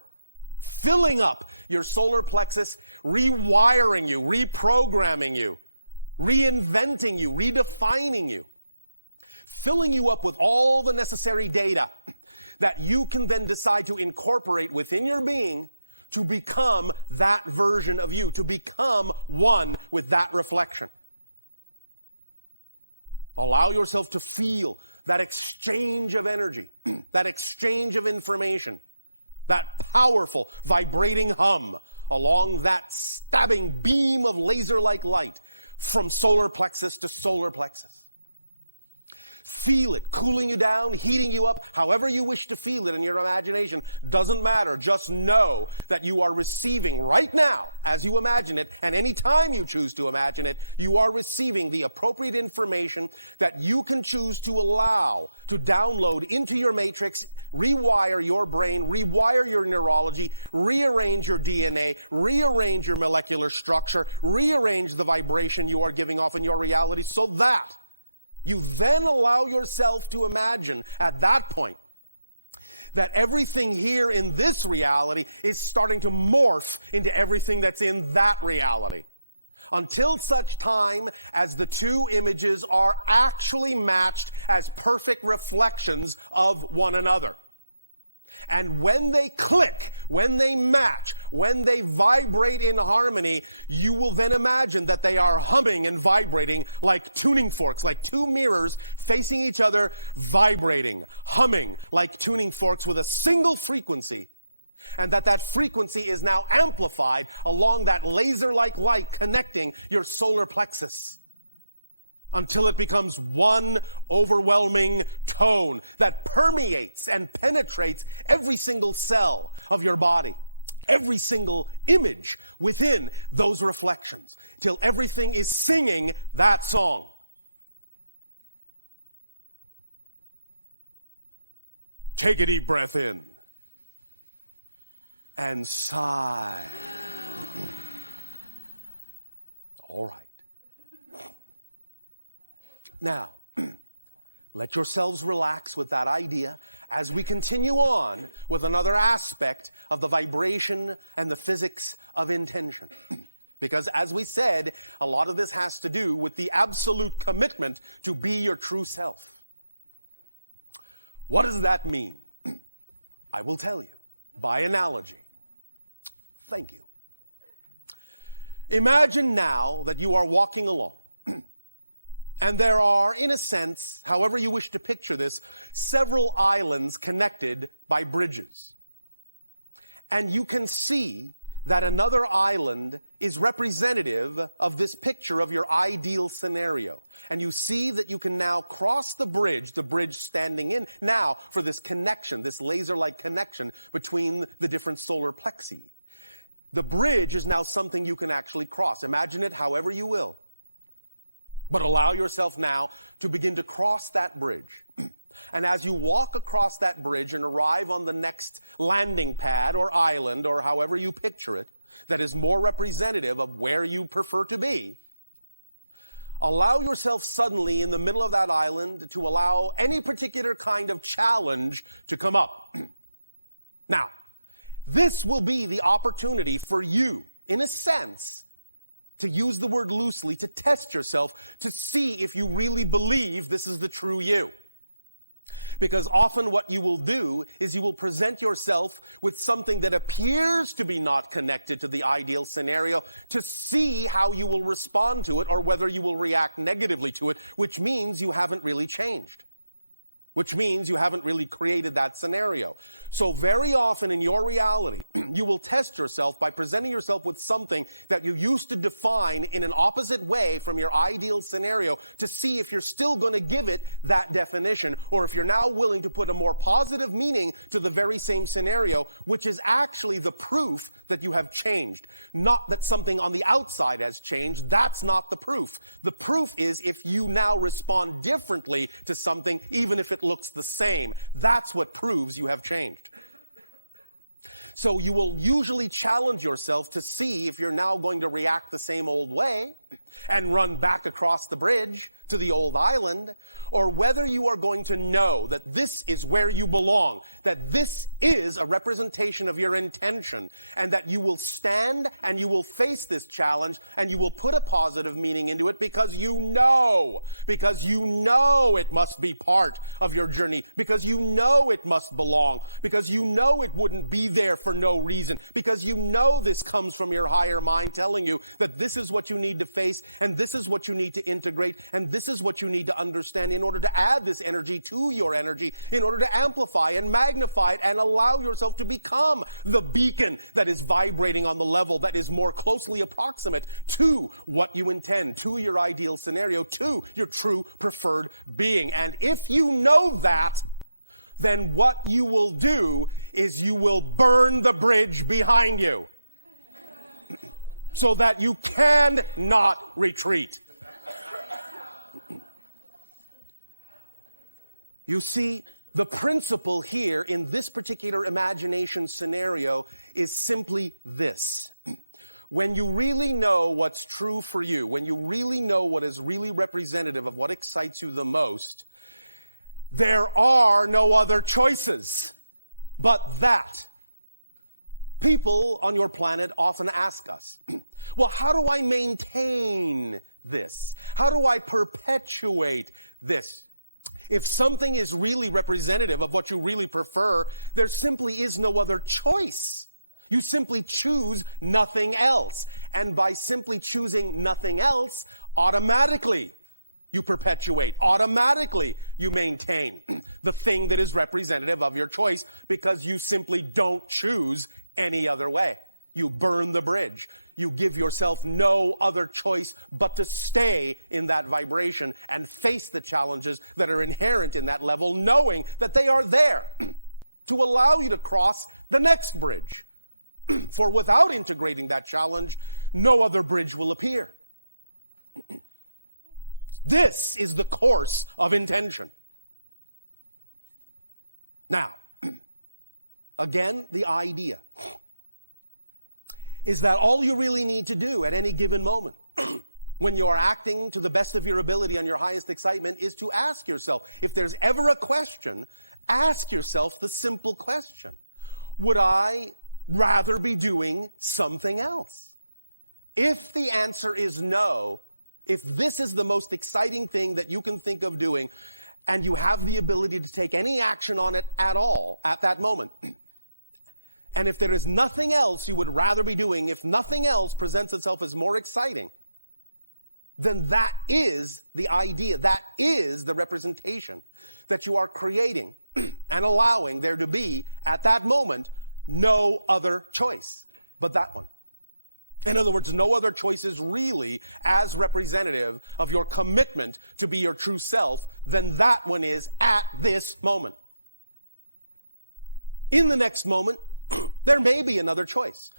filling up your solar plexus, rewiring you, reprogramming you, reinventing you, redefining you, filling you up with all the necessary data that you can then decide to incorporate within your being to become that version of you, to become one with that reflection. Allow yourself to feel that exchange of energy, that exchange of information, that powerful vibrating hum along that stabbing beam of laser-like light from solar plexus to solar plexus. Feel it cooling you down, heating you up, however you wish to feel it in your imagination. Doesn't matter. Just know that you are receiving right now, as you imagine it, and any time you choose to imagine it, you are receiving the appropriate information that you can choose to allow to download into your matrix, rewire your brain, rewire your neurology, rearrange your DNA, rearrange your molecular structure, rearrange the vibration you are giving off in your reality so that you then allow yourself to imagine at that point that everything here in this reality is starting to morph into everything that's in that reality. Until such time as the two images are actually matched as perfect reflections of one another. And when they click, when they match, when they vibrate in harmony, you will then imagine that they are humming and vibrating like tuning forks, like two mirrors facing each other, vibrating, humming like tuning forks with a single frequency. And that frequency is now amplified along that laser-like light connecting your solar plexus, until it becomes one overwhelming tone that permeates and penetrates every single cell of your body, every single image within those reflections, till everything is singing that song. Take a deep breath in and sigh. All right. Now, let yourselves relax with that idea as we continue on with another aspect of the vibration and the physics of intention. Because as we said, a lot of this has to do with the absolute commitment to be your true self. What does that mean? I will tell you by analogy. Thank you. Imagine now that you are walking along. And there are, in a sense, however you wish to picture this, several islands connected by bridges. And you can see that another island is representative of this picture of your ideal scenario. And you see that you can now cross the bridge standing in now for this connection, this laser-like connection between the different solar plexi. The bridge is now something you can actually cross. Imagine it however you will. But allow yourself now to begin to cross that bridge. And as you walk across that bridge and arrive on the next landing pad or island or however you picture it, that is more representative of where you prefer to be, allow yourself suddenly in the middle of that island to allow any particular kind of challenge to come up. Now, this will be the opportunity for you, in a sense, to use the word loosely, to test yourself, to see if you really believe this is the true you. Because often what you will do is you will present yourself with something that appears to be not connected to the ideal scenario to see how you will respond to it or whether you will react negatively to it, which means you haven't really changed. which means you haven't really created that scenario. So very often in your reality, you will test yourself by presenting yourself with something that you used to define in an opposite way from your ideal scenario to see if you're still going to give it that definition, or if you're now willing to put a more positive meaning to the very same scenario, which is actually the proof that you have changed. Not that something on the outside has changed. That's not the proof. The proof is if you now respond differently to something, even if it looks the same. That's what proves you have changed. So you will usually challenge yourself to see if you're now going to react the same old way and run back across the bridge to the old island, or whether you are going to know that this is where you belong, that this is a representation of your intention, and that you will stand and you will face this challenge and you will put a positive meaning into it because you know it must be part of your journey, because you know it must belong, because you know it wouldn't be there for no reason, because you know this comes from your higher mind telling you that this is what you need to face, and this is what you need to integrate, and this is what you need to understand in order to add this energy to your energy, in order to amplify and magnify it and allow yourself to become the beacon that is vibrating on the level that is more closely approximate to what you intend, to your ideal scenario, to your true preferred being. And if you know that, then what you will do is you will burn the bridge behind you so that you cannot retreat. You see, the principle here in this particular imagination scenario is simply this. When you really know what's true for you, when you really know what is really representative of what excites you the most, there are no other choices but that. People on your planet often ask us, well, how do I maintain this? How do I perpetuate this? If something is really representative of what you really prefer, there simply is no other choice. You simply choose nothing else. And by simply choosing nothing else, automatically you perpetuate. Automatically you maintain the thing that is representative of your choice, because you simply don't choose any other way. You burn the bridge. You give yourself no other choice but to stay in that vibration and face the challenges that are inherent in that level, knowing that they are there to allow you to cross the next bridge. For without integrating that challenge, no other bridge will appear. This is the course of intention. Now, again, the idea is that all you really need to do at any given moment when you're acting to the best of your ability on your highest excitement is to ask yourself, if there's ever a question, ask yourself the simple question: would I rather be doing something else? If the answer is no, if this is the most exciting thing that you can think of doing, and you have the ability to take any action on it at all at that moment, and if there is nothing else you would rather be doing, if nothing else presents itself as more exciting, then that is the idea, that is the representation that you are creating and allowing there to be, at that moment, no other choice but that one. In other words, no other choice is really as representative of your commitment to be your true self than that one is at this moment. In the next moment, there may be another choice.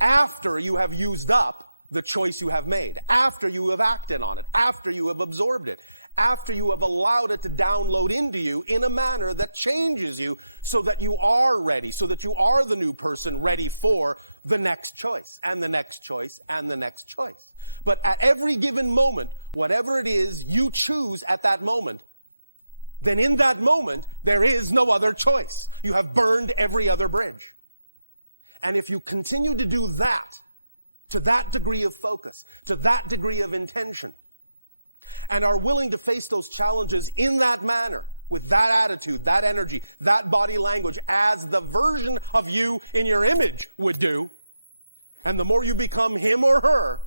After you have used up the choice you have made, after you have acted on it, after you have absorbed it, after you have allowed it to download into you in a manner that changes you so that you are ready, so that you are the new person ready for the next choice, and the next choice, and the next choice. But at every given moment, whatever it is you choose at that moment, then in that moment, there is no other choice. You have burned every other bridge. And if you continue to do that, to that degree of focus, to that degree of intention, and are willing to face those challenges in that manner, with that attitude, that energy, that body language, as the version of you in your image would do, and the more you become him or her,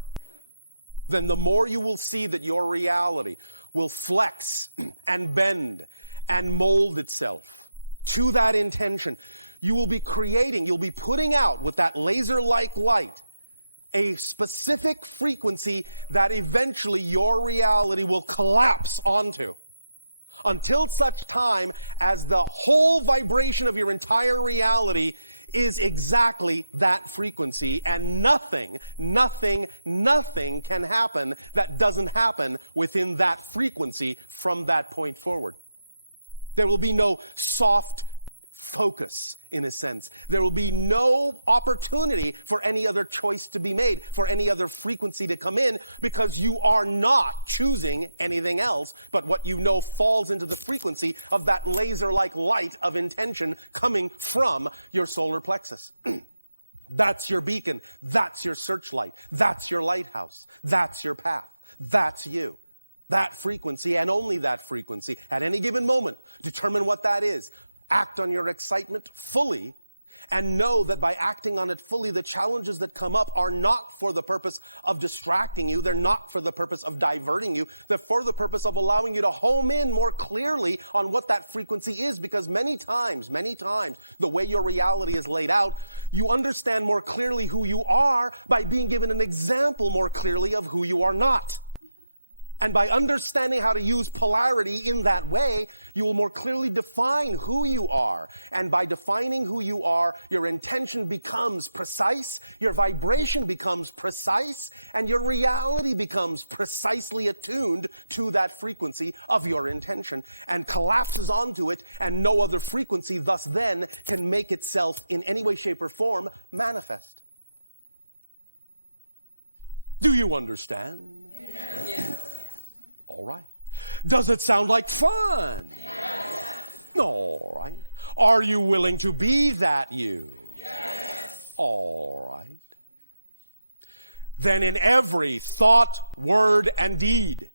then the more you will see that your reality will flex and bend and mold itself to that intention. You will be creating, you'll be putting out with that laser-like light a specific frequency that eventually your reality will collapse onto, until such time as the whole vibration of your entire reality is exactly that frequency, and nothing can happen that doesn't happen within that frequency from that point forward. There will be no soft focus, in a sense. There will be no opportunity for any other choice to be made, for any other frequency to come in, because you are not choosing anything else, but what you know falls into the frequency of that laser-like light of intention coming from your solar plexus. That's your beacon. That's your searchlight. That's your lighthouse. That's your path. That's you. That frequency, and only that frequency, at any given moment, determine what that is. Act on your excitement fully, and know that by acting on it fully, the challenges that come up are not for the purpose of distracting you. They're not for the purpose of diverting you. They're for the purpose of allowing you to home in more clearly on what that frequency is, because many times, the way your reality is laid out, you understand more clearly who you are by being given an example more clearly of who you are not. And by understanding how to use polarity in that way, you will more clearly define who you are. And by defining who you are, your intention becomes precise, your vibration becomes precise, and your reality becomes precisely attuned to that frequency of your intention and collapses onto it, and no other frequency thus then can make itself in any way, shape, or form manifest. Do you understand? Yes. All right. Does it sound like fun? Yes. All right. Are you willing to be that you? Yes. All right. Then in every thought, word, and deed,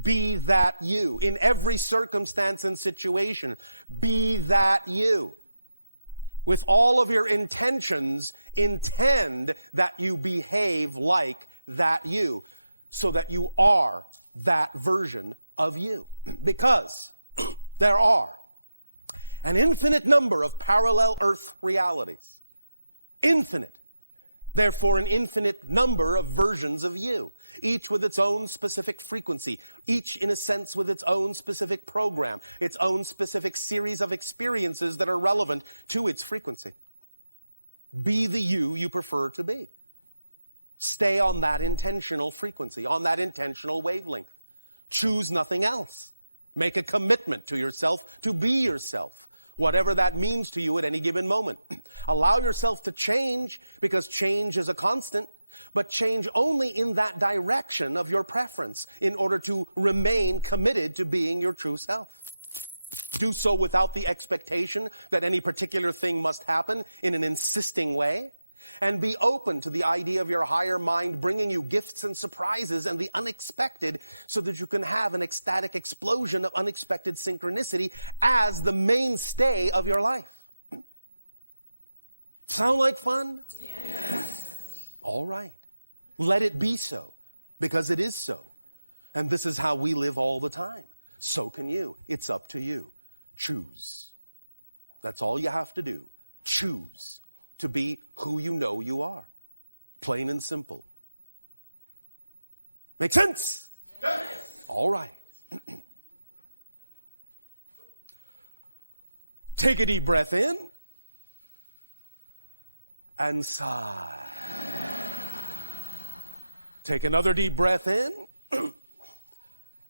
be that you. In every circumstance and situation, be that you. With all of your intentions, intend that you behave like that you, so that you are that version of you. Because there are an infinite number of parallel earth realities. Infinite. Therefore, an infinite number of versions of you, each with its own specific frequency, each in a sense with its own specific program, its own specific series of experiences that are relevant to its frequency. Be the you prefer to be. Stay on that intentional frequency, on that intentional wavelength. Choose nothing else. Make a commitment to yourself to be yourself, whatever that means to you at any given moment. Allow yourself to change, because change is a constant, but change only in that direction of your preference in order to remain committed to being your true self. Do so without the expectation that any particular thing must happen in an insisting way. And be open to the idea of your higher mind bringing you gifts and surprises and the unexpected, so that you can have an ecstatic explosion of unexpected synchronicity as the mainstay of your life. Sound like fun? Yes. All right. Let it be so, because it is so. And this is how we live all the time. So can you. It's up to you. Choose. That's all you have to do. Choose to be who you know you are. Plain and simple. Make sense? Yes. All right. Take a deep breath in and sigh. Take another deep breath in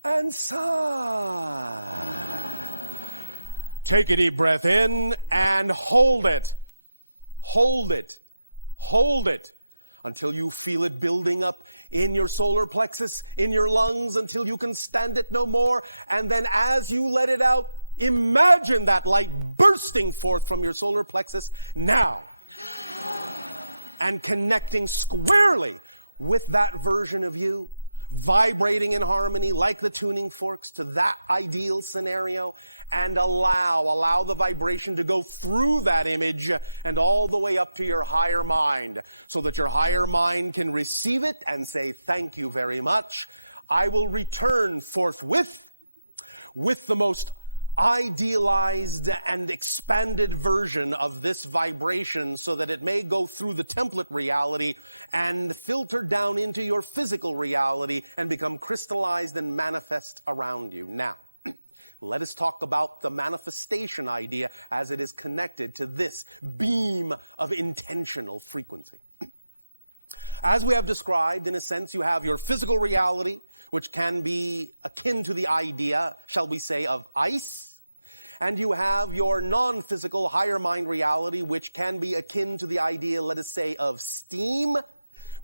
and sigh. Take a deep breath in and hold it. Hold it. Hold it until you feel it building up in your solar plexus, in your lungs, until you can stand it no more. And then as you let it out, imagine that light bursting forth from your solar plexus now and connecting squarely with that version of you, vibrating in harmony like the tuning forks to that ideal scenario, and allow the vibration to go through that image and all the way up to your higher mind, so that your higher mind can receive it and say, thank you very much. I will return forthwith with the most idealized and expanded version of this vibration so that it may go through the template reality and filter down into your physical reality and become crystallized and manifest around you. Now, let us talk about the manifestation idea as it is connected to this beam of intentional frequency. As we have described, in a sense, you have your physical reality, which can be akin to the idea, shall we say, of ice. And you have your non-physical higher mind reality, which can be akin to the idea, let us say, of steam.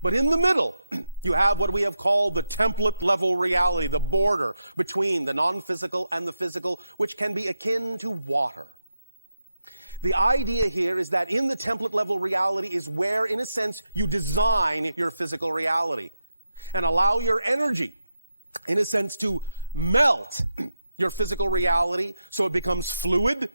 But in the middle, you have what we have called the template level reality, the border between the non-physical and the physical, which can be akin to water. The idea here is that in the template level reality is where, in a sense, you design your physical reality and allow your energy, in a sense, to melt your physical reality so it becomes fluid,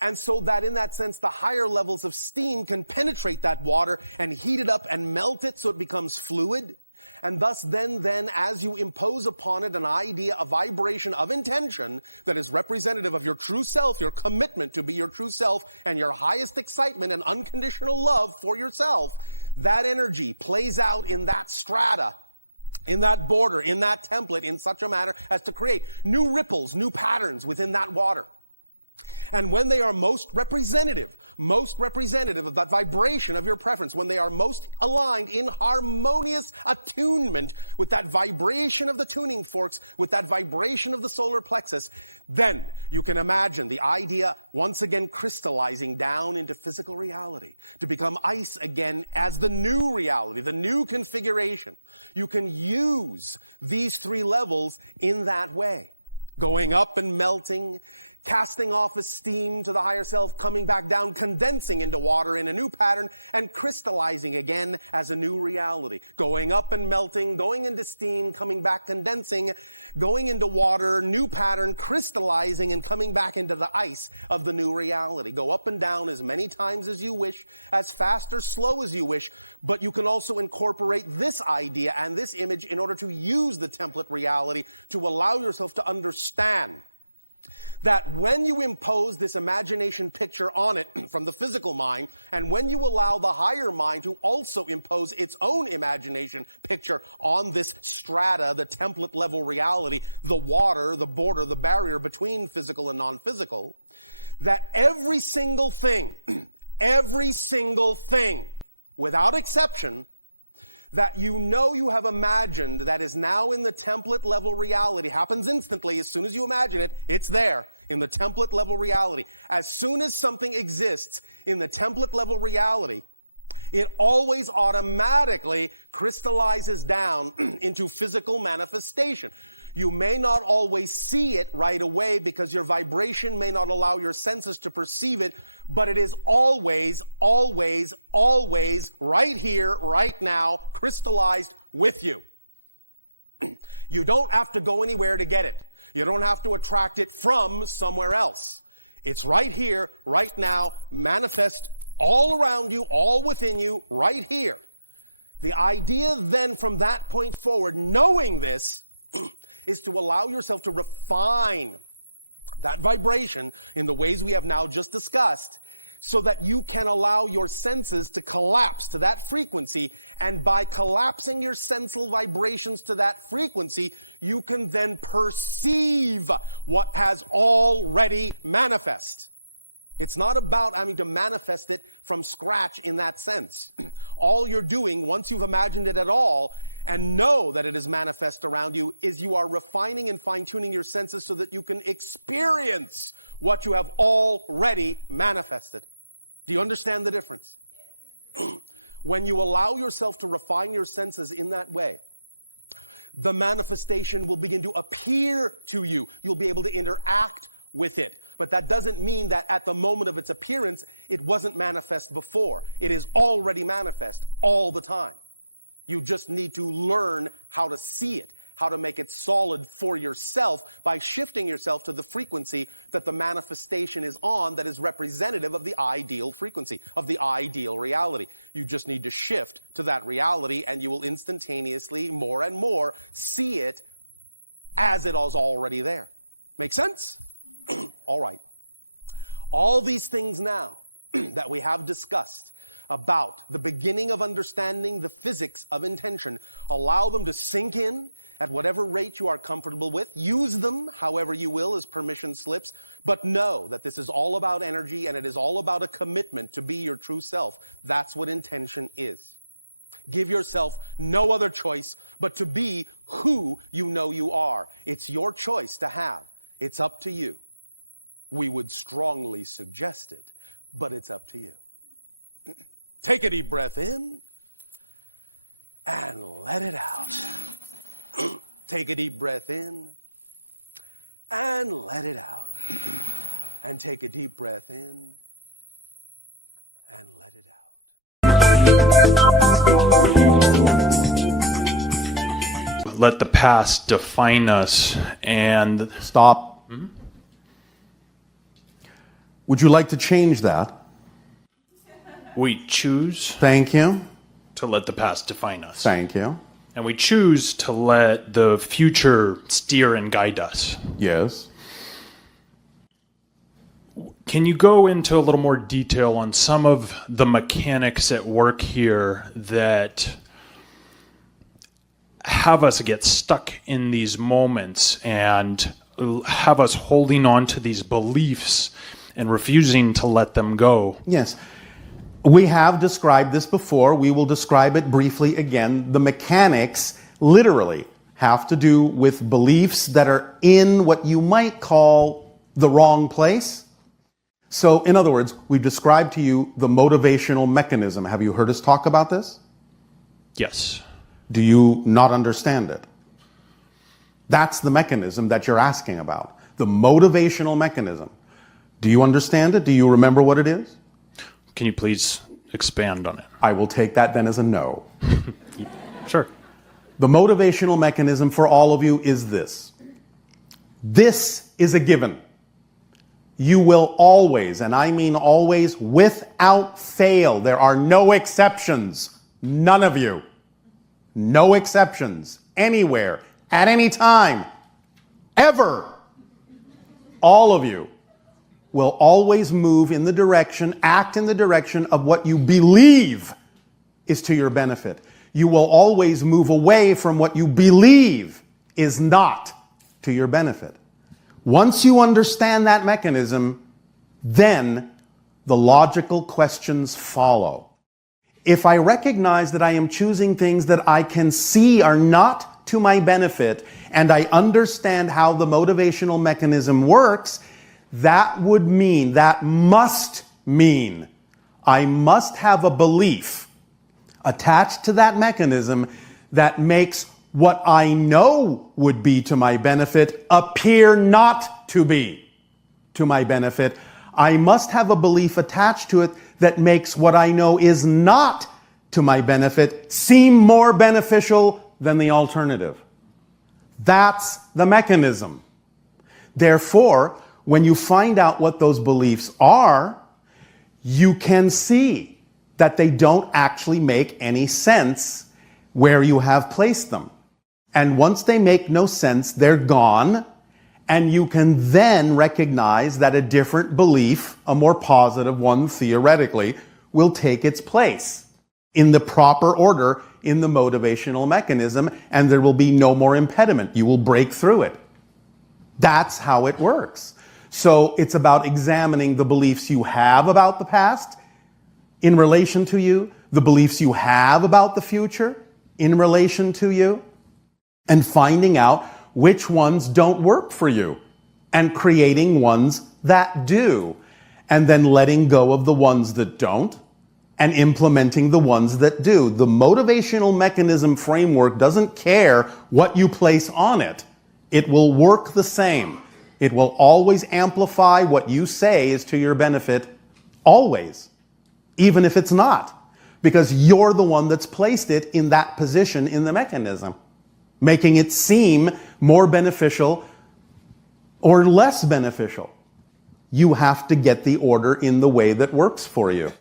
and so that in that sense the higher levels of steam can penetrate that water and heat it up and melt it so it becomes fluid. And thus then as you impose upon it an idea, a vibration of intention that is representative of your true self, your commitment to be your true self, and your highest excitement and unconditional love for yourself, that energy plays out in that strata, in that border, in that template, in such a manner as to create new ripples, new patterns within that water. And when they are most representative of that vibration of your preference, when they are most aligned in harmonious attunement with that vibration of the tuning forks, with that vibration of the solar plexus, then you can imagine the idea once again crystallizing down into physical reality, to become ice again as the new reality, the new configuration. You can use these three levels in that way, going up and melting, casting off as steam to the higher self, coming back down, condensing into water in a new pattern, and crystallizing again as a new reality. Going up and melting, going into steam, coming back, condensing, going into water, new pattern, crystallizing, and coming back into the ice of the new reality. Go up and down as many times as you wish, as fast or slow as you wish, but you can also incorporate this idea and this image in order to use the template reality to allow yourself to understand that when you impose this imagination picture on it from the physical mind, and when you allow the higher mind to also impose its own imagination picture on this strata, the template level reality, the water, the border, the barrier between physical and non-physical, that every single thing, without exception, that you know you have imagined that is now in the template level reality, happens instantly. As soon as you imagine it, it's there in the template level reality. As soon as something exists in the template level reality, it always automatically crystallizes down into physical manifestation. You may not always see it right away because your vibration may not allow your senses to perceive it, but it is always right here, right now, crystallized with you. You don't have to go anywhere to get it. You don't have to attract it from somewhere else. It's right here, right now, manifest all around you, all within you, right here. The idea then from that point forward, knowing this, is to allow yourself to refine that vibration in the ways we have now just discussed, so that you can allow your senses to collapse to that frequency, and by collapsing your sensal vibrations to that frequency, you can then perceive what has already manifest. It's not about having to manifest it from scratch in that sense. All you're doing, once you've imagined it at all, and know that it is manifest around you, is you are refining and fine-tuning your senses so that you can experience what you have already manifested. Do you understand the difference? Yes. When you allow yourself to refine your senses in that way, the manifestation will begin to appear to you. You'll be able to interact with it. But that doesn't mean that at the moment of its appearance, it wasn't manifest before. It is already manifest all the time. You just need to learn how to see it, how to make it solid for yourself by shifting yourself to the frequency that the manifestation is on, that is representative of the ideal frequency, of the ideal reality. You just need to shift to that reality, and you will instantaneously, more and more, see it as it is already there. Make sense? All right. All these things now that we have discussed about the beginning of understanding the physics of intention, allow them to sink in at whatever rate you are comfortable with. Use them however you will as permission slips, but know that this is all about energy and it is all about a commitment to be your true self. That's what intention is. Give yourself no other choice but to be who you know you are. It's your choice to have. It's up to you. We would strongly suggest it, but it's up to you. Take a deep breath in and let it out. Take a deep breath in and let it out. And take a deep breath in and let it out. Let the past define us and... Stop. Would you like to change that? We choose Thank you. to let the past define us. Thank you. And we choose to let the future steer and guide us. Yes. Can you go into a little more detail on some of the mechanics at work here that have us get stuck in these moments and have us holding on to these beliefs and refusing to let them go? Yes. We have described this before. We will describe it briefly again. The mechanics literally have to do with beliefs that are in what you might call the wrong place. So, in other words, we've described to you the motivational mechanism. Have you heard us talk about this? Yes. Do you not understand it? That's the mechanism that you're asking about. The motivational mechanism. Do you understand it? Do you remember what it is? Can you please expand on it? I will take that then as a no. Sure. The motivational mechanism for all of you is this. This is a given. You will always, and I mean always, without fail, there are no exceptions, none of you, no exceptions, anywhere, at any time, ever, all of you will always move in the direction, act in the direction of what you believe is to your benefit. You will always move away from what you believe is not to your benefit. Once you understand that mechanism, then the logical questions follow. If I recognize that I am choosing things that I can see are not to my benefit, and I understand how the motivational mechanism works, that would mean, that must mean, I must have a belief attached to that mechanism that makes what I know would be to my benefit appear not to be to my benefit. I must have a belief attached to it that makes what I know is not to my benefit seem more beneficial than the alternative. That's the mechanism. Therefore, when you find out what those beliefs are, you can see that they don't actually make any sense where you have placed them. And once they make no sense, they're gone, and you can then recognize that a different belief, a more positive one theoretically, will take its place in the proper order in the motivational mechanism, and there will be no more impediment. You will break through it. That's how it works. So it's about examining the beliefs you have about the past in relation to you, the beliefs you have about the future in relation to you, and finding out which ones don't work for you and creating ones that do, and then letting go of the ones that don't and implementing the ones that do. The motivational mechanism framework doesn't care what you place on it. It will work the same. It will always amplify what you say is to your benefit, always, even if it's not, because you're the one that's placed it in that position in the mechanism, making it seem more beneficial or less beneficial. You have to get the order in the way that works for you.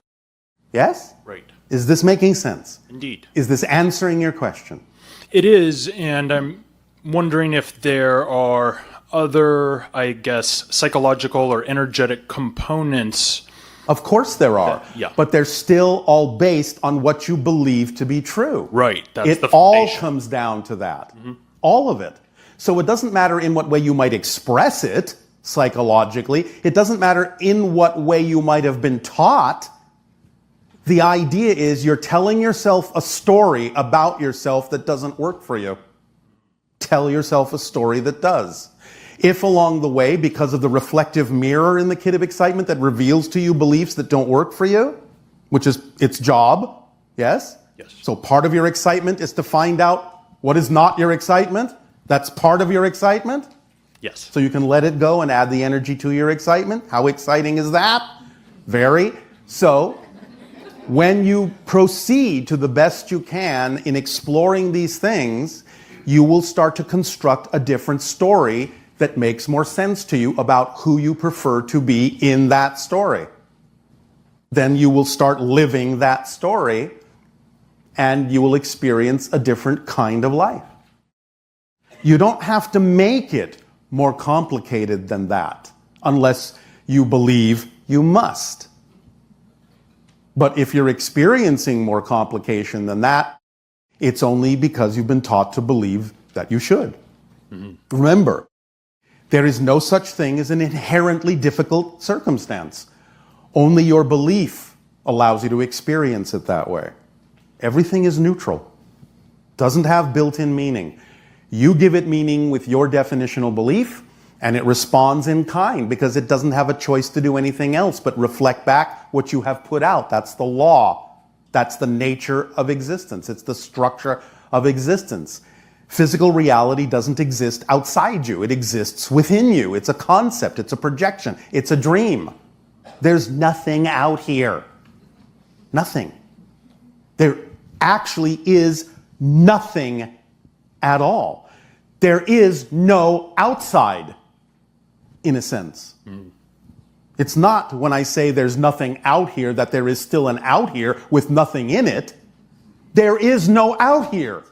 Yes? Right. Is this making sense? Indeed. Is this answering your question? It is, and I'm wondering if there are other, I guess, psychological or energetic components. Of course there are. Yeah. But they're still all based on what you believe to be true. Right. That's It the all foundation. comes down to that. All of it. So it doesn't matter in what way you might express it psychologically. It doesn't matter in what way you might have been taught. The idea is you're telling yourself a story about yourself that doesn't work for you. Tell yourself a story that does. If along the way, because of the reflective mirror in the kit of excitement that reveals to you beliefs that don't work for you, which is its job, yes? Yes. So part of your excitement is to find out what is not your excitement. That's part of your excitement. Yes. So you can let it go and add the energy to your excitement. How exciting is that? Very. So when you proceed to the best you can in exploring these things, you will start to construct a different story that makes more sense to you about who you prefer to be in that story. Then you will start living that story and you will experience a different kind of life. You don't have to make it more complicated than that unless you believe you must. But if you're experiencing more complication than that, it's only because you've been taught to believe that you should. Remember, there is no such thing as an inherently difficult circumstance. Only your belief allows you to experience it that way. Everything is neutral. Doesn't have built-in meaning. You give it meaning with your definitional belief, and it responds in kind because it doesn't have a choice to do anything else but reflect back what you have put out. That's the law. That's the nature of existence. It's the structure of existence. Physical reality doesn't exist outside you. It exists within you. It's a concept. It's a projection. It's a dream. There's nothing out here. Nothing. There actually is nothing at all. There is no outside, in a sense. It's not when I say there's nothing out here that there is still an out here with nothing in it. There is no out here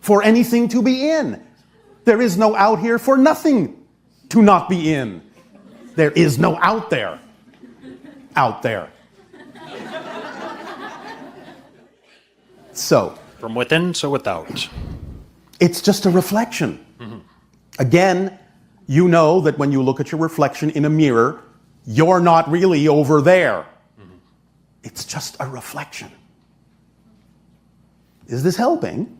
for anything to be in. There is no out here for nothing to not be in. There is no out there. Out there. So, From within, so without. it's just a reflection. Again, you know that when you look at your reflection in a mirror, you're not really over there. It's just a reflection. Is this helping?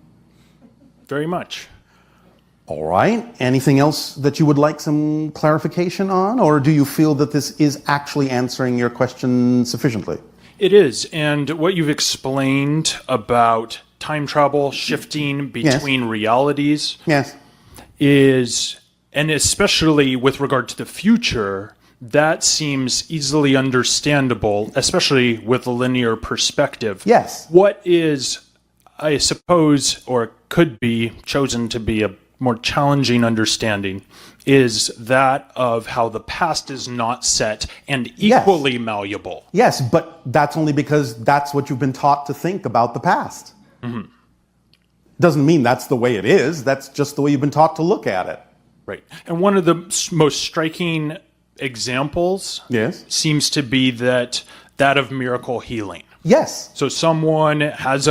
Very much. All right. Anything else that you would like some clarification on? Or do you feel that this is actually answering your question sufficiently? It is. And what you've explained about time travel, shifting between realities, Yes. is, and especially with regard to the future, that seems easily understandable, especially with a linear perspective. Yes. What is, I suppose, or could be chosen to be a more challenging understanding is that of how the past is not set and equally malleable. Yes, but that's only because that's what you've been taught to think about the past. Doesn't mean that's the way it is. That's just the way you've been taught to look at it. Right. And one of the most striking examples Yes. seems to be that of miracle healing. Yes. So someone has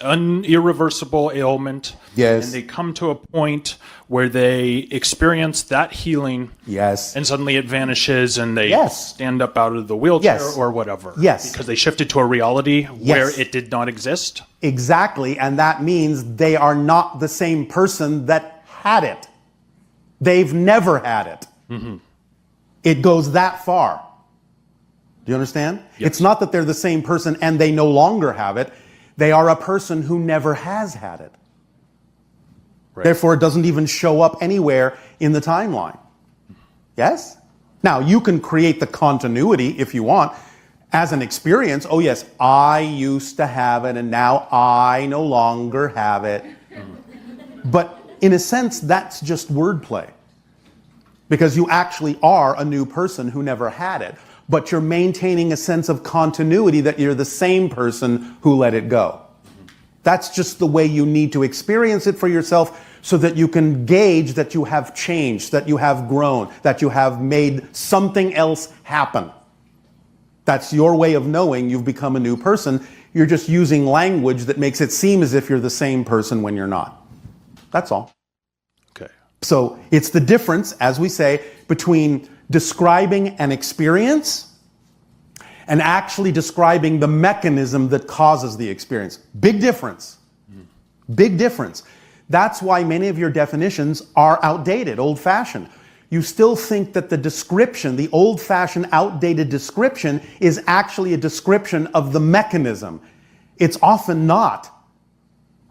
an irreversible ailment, Yes. and they come to a point where they experience that healing, Yes. and suddenly it vanishes, and they Yes. stand up out of the wheelchair Yes. or whatever. Yes. Because they shifted to a reality where Yes. it did not exist. Exactly, and that means they are not the same person that had it. They've never had it. It goes that far. Do you understand? Yes. It's not that they're the same person and they no longer have it. They are a person who never has had it. Right. Therefore, it doesn't even show up anywhere in the timeline. Yes? Now, you can create the continuity if you want as an experience. Oh, yes, I used to have it and now I no longer have it. But in a sense, that's just wordplay. Because you actually are a new person who never had it. But you're maintaining a sense of continuity that you're the same person who let it go. That's just the way you need to experience it for yourself so that you can gauge that you have changed, that you have grown, that you have made something else happen. That's your way of knowing you've become a new person. You're just using language that makes it seem as if you're the same person when you're not. That's all. Okay. So it's the difference, as we say, between describing an experience and actually describing the mechanism that causes the experience. Big difference. Big difference. That's why many of your definitions are outdated, old-fashioned. You still think that the description, the old-fashioned, outdated description, is actually a description of the mechanism. It's often not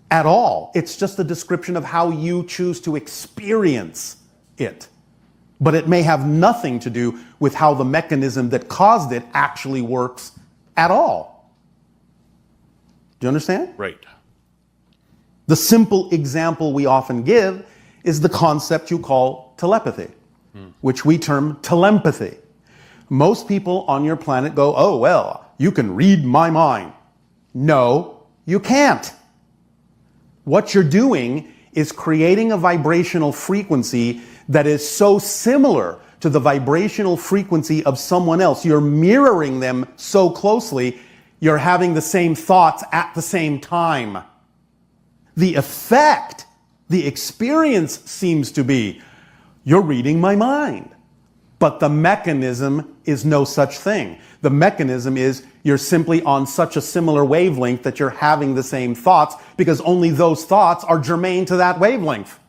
at all. It's just a description of how you choose to experience it. But it may have nothing to do with how the mechanism that caused it actually works at all. Do you understand? Right. The simple example we often give is the concept you call telepathy, which we term telempathy. Most people on your planet go, oh, well, you can read my mind. No, you can't. What you're doing is creating a vibrational frequency that is so similar to the vibrational frequency of someone else. You're mirroring them so closely, you're having the same thoughts at the same time. The effect, the experience seems to be, you're reading my mind. But the mechanism is no such thing. The mechanism is you're simply on such a similar wavelength that you're having the same thoughts because only those thoughts are germane to that wavelength.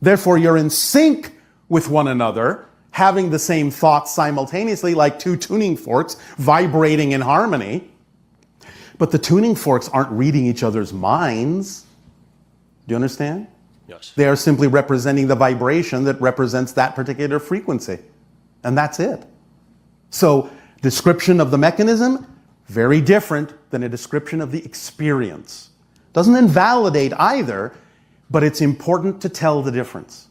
Therefore, you're in sync with one another, having the same thoughts simultaneously, like two tuning forks vibrating in harmony. But the tuning forks aren't reading each other's minds. Do you understand? Yes. They are simply representing the vibration that represents that particular frequency. And that's it. So, description of the mechanism, very different than a description of the experience. Doesn't invalidate either, but it's important to tell the difference.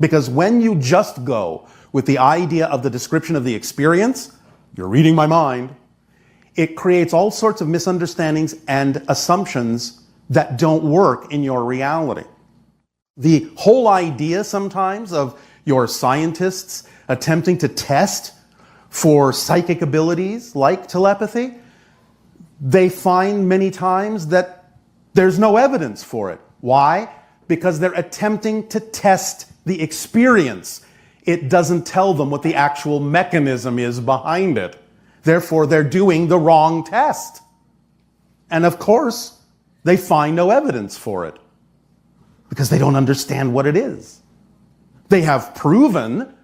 Because when you just go with the idea of the description of the experience, you're reading my mind, it creates all sorts of misunderstandings and assumptions that don't work in your reality. The whole idea sometimes of your scientists attempting to test for psychic abilities like telepathy, they find many times that there's no evidence for it. Why? Because they're attempting to test the experience. It doesn't tell them what the actual mechanism is behind it. Therefore, they're doing the wrong test. And of course, they find no evidence for it because they don't understand what it is. They have proven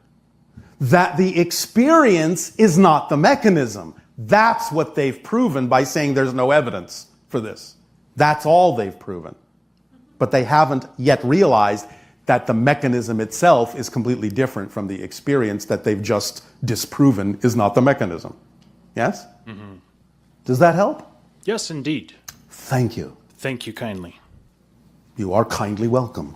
that the experience is not the mechanism. That's what they've proven by saying there's no evidence for this. That's all they've proven. But they haven't yet realized that the mechanism itself is completely different from the experience that they've just disproven is not the mechanism. Yes? Mm-hmm. Does that help? Yes, indeed. Thank you. Thank you kindly. You are kindly welcome.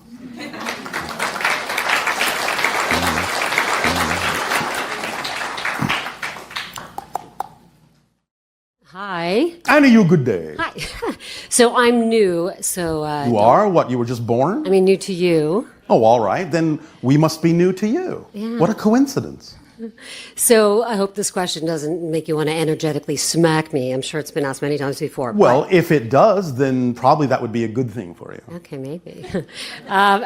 Hi. Anna, you good day. Hi. So I'm new. So You are? What, you were just born? I mean, new to you. Oh, all right. Then we must be new to you. Yeah. What a coincidence. So I hope this question doesn't make you want to energetically smack me. I'm sure it's been asked many times before. Well, if it does, then probably that would be a good thing for you. Okay, maybe. I'm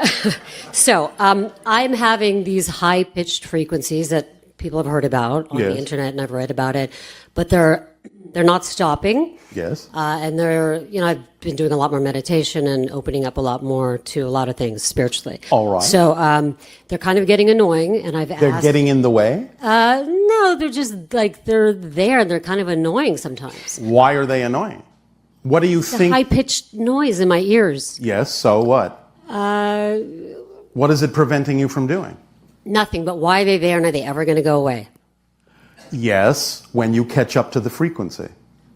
having these high-pitched frequencies that people have heard about on the internet, and I've read about it, but they're not stopping. Yes. And I've been doing a lot more meditation and opening up a lot more to a lot of things spiritually. All right. So they're kind of getting annoying, and I've They're getting in the way? No, they're just like they're there, and they're kind of annoying sometimes. Why are they annoying? What do you think? High-pitched noise in my ears. Yes, so what? What is it preventing you from doing? Nothing, but why are they there, and are they ever going to go away? Yes, when you catch up to the frequency.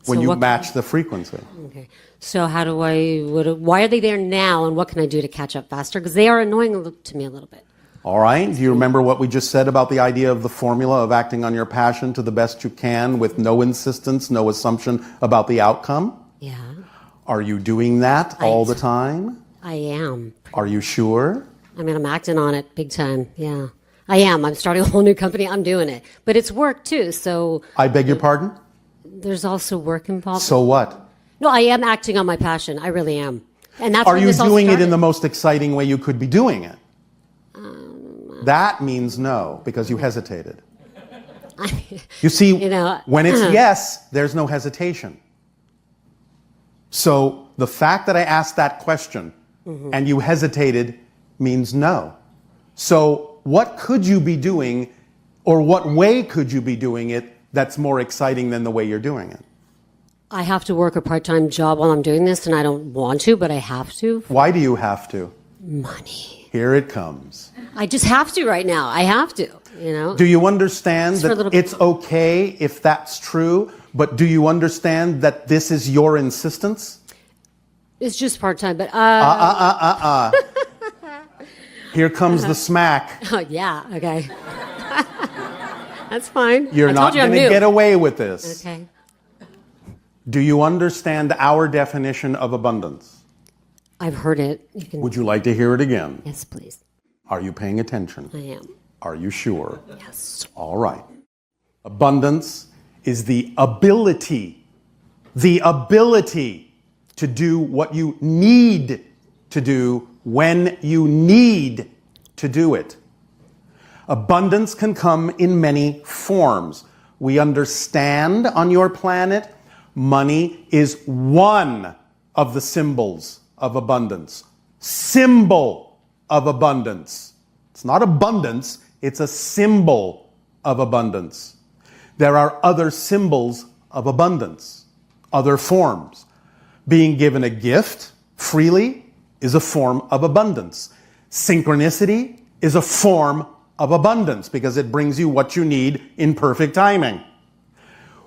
When So you what- match the frequency. Okay. So why are they there now, and what can I do to catch up faster? Because they are annoying to me a little bit. All right. Do you remember what we just said about the idea of the formula of acting on your passion to the best you can with no insistence, no assumption about the outcome? Yeah. Are you doing that all the time? I am. Are you sure? I mean, I'm acting on it big time. Yeah. I am. I'm starting a whole new company. I'm doing it. But it's work too. So I beg your pardon? there's also work involved. So what? No, I am acting on my passion. I really am. And that's Are when you this all doing it in started. the most exciting way you could be doing it? That means no, because you hesitated. You see, when it's yes, there's no hesitation. So the fact that I asked that question and you hesitated means no. So what could you be doing, or what way could you be doing it that's more exciting than the way you're doing it? I have to work a part-time job while I'm doing this, and I don't want to, but I have to. Why do you have to? Money. Here it comes. I just have to right now. I have to, Do you understand Just for a that little bit. it's okay if that's true, but do you understand that this is your insistence? It's just part-time, but Here comes the smack. oh, yeah, okay. That's fine. You're I not told you I'm going to new. get away with this. Okay. Do you understand our definition of abundance? I've heard it. You can. Would you like to hear it again? Yes, please. Are you paying attention? I am. Are you sure? Yes. All right. Abundance is the ability to do what you need to do when you need to do it. Abundance can come in many forms. We understand on your planet, money is one of the symbols of abundance. Symbol of abundance. It's not abundance, it's a symbol of abundance. There are other symbols of abundance, other forms. Being given a gift freely is a form of abundance. Synchronicity is a form of abundance because it brings you what you need in perfect timing.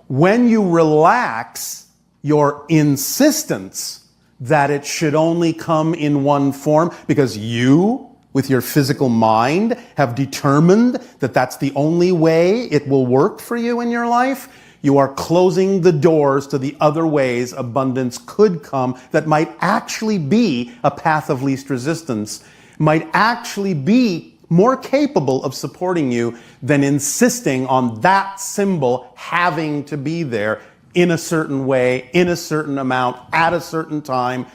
When you relax your insistence that it should only come in one form because you, with your physical mind, have determined that that's the only way it will work for you in your life, you are closing the doors to the other ways abundance could come that might actually be a path of least resistance, might actually be more capable of supporting you than insisting on that symbol having to be there in a certain way, in a certain amount, at a certain time.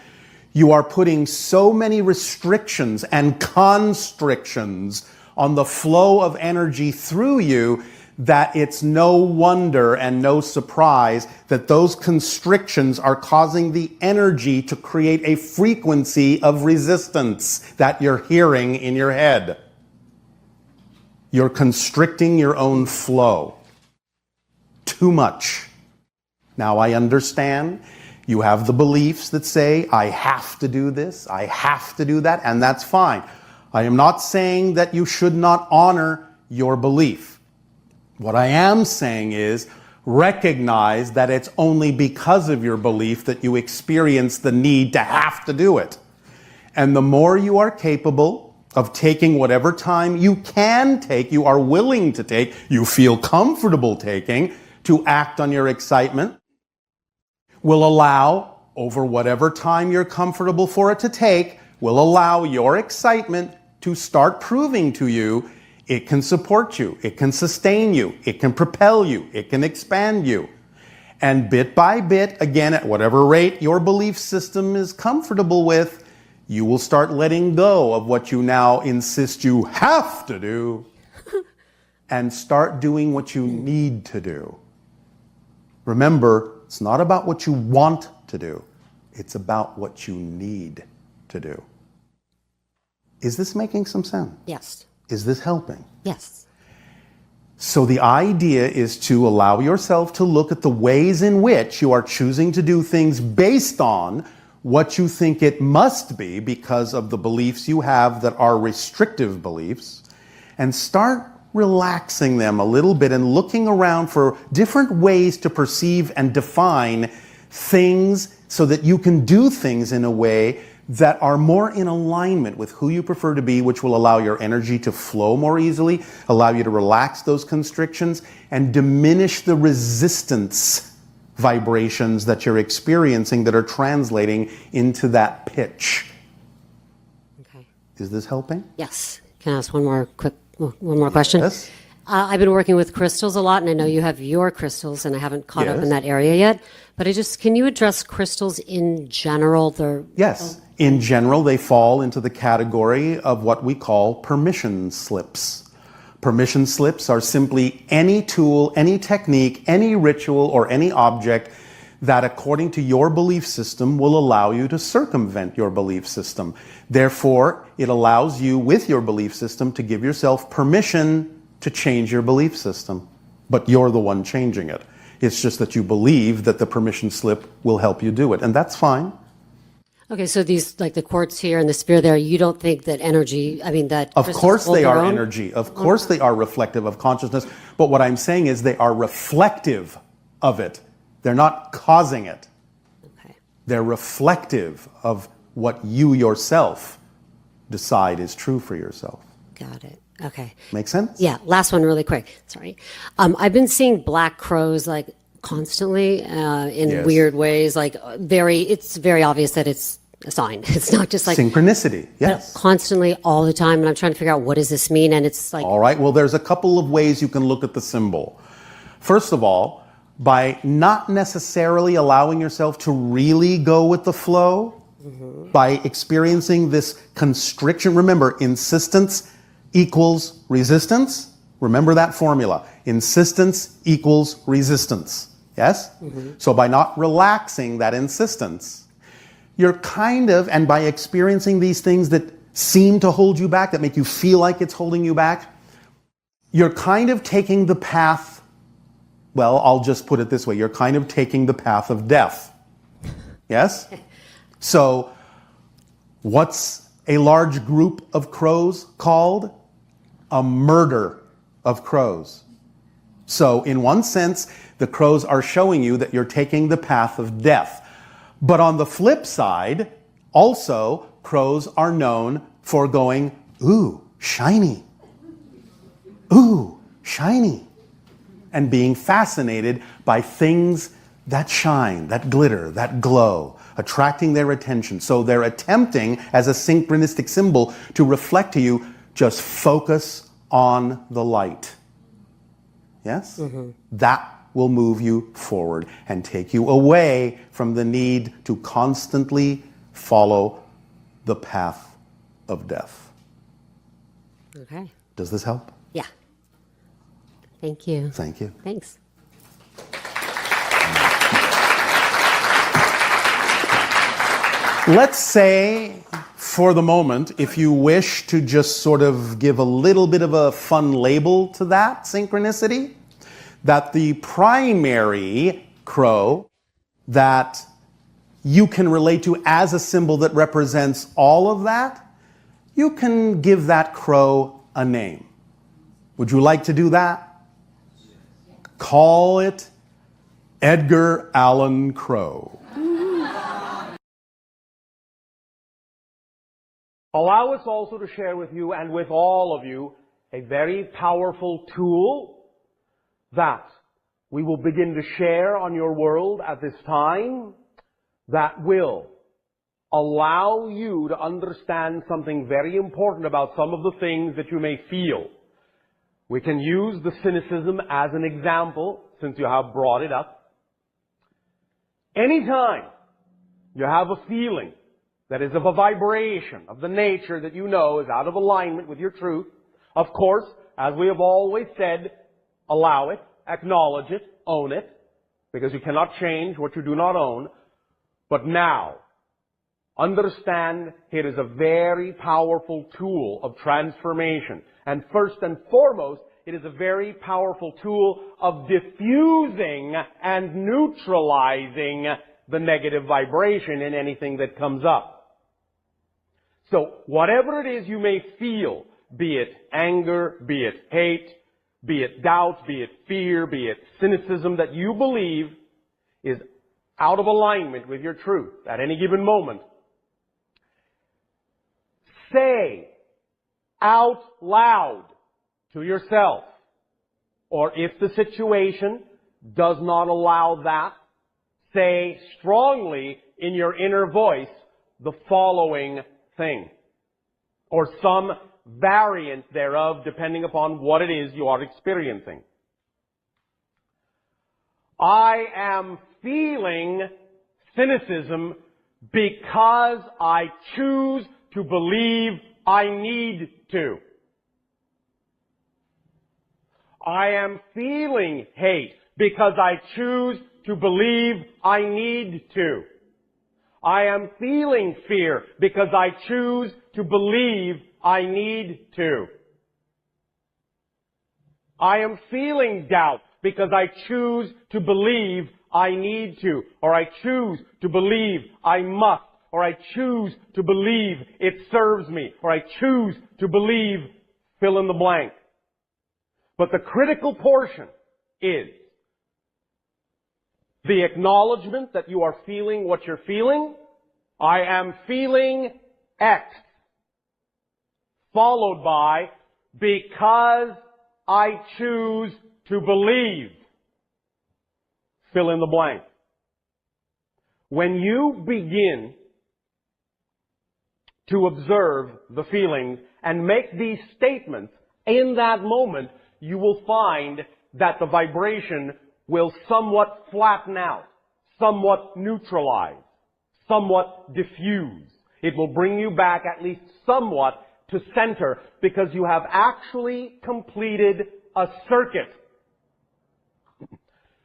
You are putting so many restrictions and constrictions on the flow of energy through you that it's no wonder and no surprise that those constrictions are causing the energy to create a frequency of resistance that you're hearing in your head. You're constricting your own flow. Too much. Now I understand you have the beliefs that say, I have to do this, I have to do that, and that's fine. I am not saying that you should not honor your belief. What I am saying is, recognize that it's only because of your belief that you experience the need to have to do it. And the more you are capable of taking whatever time you can take, you are willing to take, you feel comfortable taking, to act on your excitement, will allow, over whatever time you're comfortable for it to take, will allow your excitement to start proving to you it can support you, it can sustain you, it can propel you, it can expand you. And bit by bit, again, at whatever rate your belief system is comfortable with, you will start letting go of what you now insist you have to do and start doing what you need to do. Remember, it's not about what you want to do. It's about what you need to do. Is this making some sense? Yes. Is this helping? Yes. So the idea is to allow yourself to look at the ways in which you are choosing to do things based on what you think it must be because of the beliefs you have that are restrictive beliefs, and start relaxing them a little bit and looking around for different ways to perceive and define things so that you can do things in a way that are more in alignment with who you prefer to be, which will allow your energy to flow more easily, allow you to relax those constrictions, and diminish the resistance vibrations that you're experiencing that are translating into that pitch. Is this helping? Yes. Can I ask one more question? Yes. I've been working with crystals a lot, and I know you have your crystals, and I haven't caught up in that area yet. But can you address crystals in general? Yes. In general, they fall into the category of what we call permission slips. Permission slips are simply any tool, any technique, any ritual, or any object that, according to your belief system, will allow you to circumvent your belief system. Therefore, it allows you, with your belief system, to give yourself permission to change your belief system. But you're the one changing it. It's just that you believe that the permission slip will help you do it. And that's fine. Okay, so these, like the quartz here and the sphere there, you don't think that energy, that... Of course they are energy. Of course they are reflective of consciousness. But what I'm saying is they are reflective of it. They're not causing it. Okay. They're reflective of what you yourself decide is true for yourself. Got it. Okay. Make sense? Yeah. Last one really quick. Sorry. I've been seeing black crows like constantly in weird ways. It's very obvious that it's a sign. It's not just like synchronicity. Yes. Constantly all the time. And I'm trying to figure out what does this mean? And it's like... All right. Well, there's a couple of ways you can look at the symbol. First of all, by not necessarily allowing yourself to really go with the flow, by experiencing this constriction. Remember, insistence equals resistance. Remember that formula. Insistence equals resistance. Yes? So by not relaxing that insistence, you're and by experiencing these things that seem to hold you back, that make you feel like it's holding you back, you're taking the path, well, I'll just put it this way, you're taking the path of death. Yes? So, what's a large group of crows called? A murder of crows. So, in one sense, the crows are showing you that you're taking the path of death. But on the flip side, also, crows are known for going, ooh, shiny. Ooh, shiny. And being fascinated by things that shine, that glitter, that glow, attracting their attention. So they're attempting, as a synchronistic symbol, to reflect to you, just focus on the light. Yes? That will move you forward and take you away from the need to constantly follow the path of death. Okay. Does this help? Yeah. Thank you. Thank you. Thanks. Let's say, for the moment, if you wish to just sort of give a little bit of a fun label to that synchronicity, that the primary crow that you can relate to as a symbol that represents all of that, you can give that crow a name. Would you like to do that? Call it Edgar Allan Crow. Allow us also to share with you and with all of you a very powerful tool that we will begin to share on your world at this time that will allow you to understand something very important about some of the things that you may feel. We can use the cynicism as an example, since you have brought it up. Anytime you have a feeling that is of a vibration of the nature that you know is out of alignment with your truth, of course, as we have always said, allow it, acknowledge it, own it, because you cannot change what you do not own. But now, understand it is a very powerful tool of transformation. And first and foremost, it is a very powerful tool of diffusing and neutralizing the negative vibration in anything that comes up. So, whatever it is you may feel, be it anger, be it hate, be it doubt, be it fear, be it cynicism that you believe is out of alignment with your truth at any given moment, say out loud to yourself, or if the situation does not allow that, say strongly in your inner voice the following thing. or some variant thereof, depending upon what it is you are experiencing. I am feeling cynicism because I choose to believe I need to. I am feeling hate because I choose to believe I need to. I am feeling fear because I choose to believe I need to. I am feeling doubt because I choose to believe I need to, or I choose to believe I must, or I choose to believe it serves me, or I choose to believe fill in the blank. But the critical portion is the acknowledgement that you are feeling what you're feeling. I am feeling X. Followed by, because I choose to believe. Fill in the blank. When you begin to observe the feelings and make these statements in that moment, you will find that the vibration will somewhat flatten out, somewhat neutralize, somewhat diffuse. It will bring you back at least somewhat to center because you have actually completed a circuit.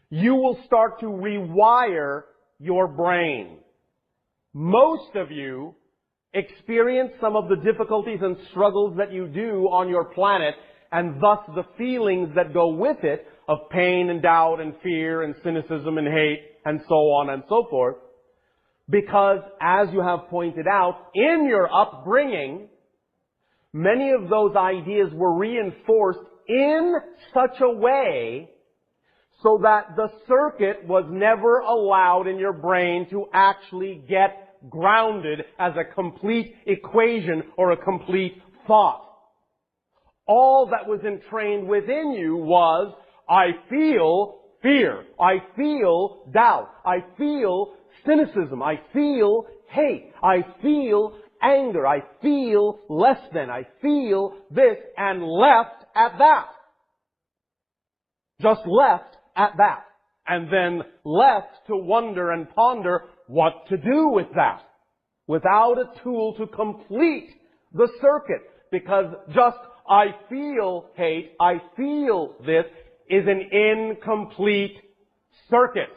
You will start to rewire your brain. Most of you experience some of the difficulties and struggles that you do on your planet, and thus the feelings that go with it of pain and doubt and fear and cynicism and hate and so on and so forth. Because, as you have pointed out, in your upbringing, many of those ideas were reinforced in such a way so that the circuit was never allowed in your brain to actually get grounded as a complete equation or a complete thought. All that was entrained within you was, I feel fear, I feel doubt, I feel cynicism, I feel hate, I feel anger, I feel less than, I feel this, and left at that. Just left at that. And then left to wonder and ponder what to do with that. Without a tool to complete the circuit. Because just I feel hate, I feel this, is an incomplete circuit.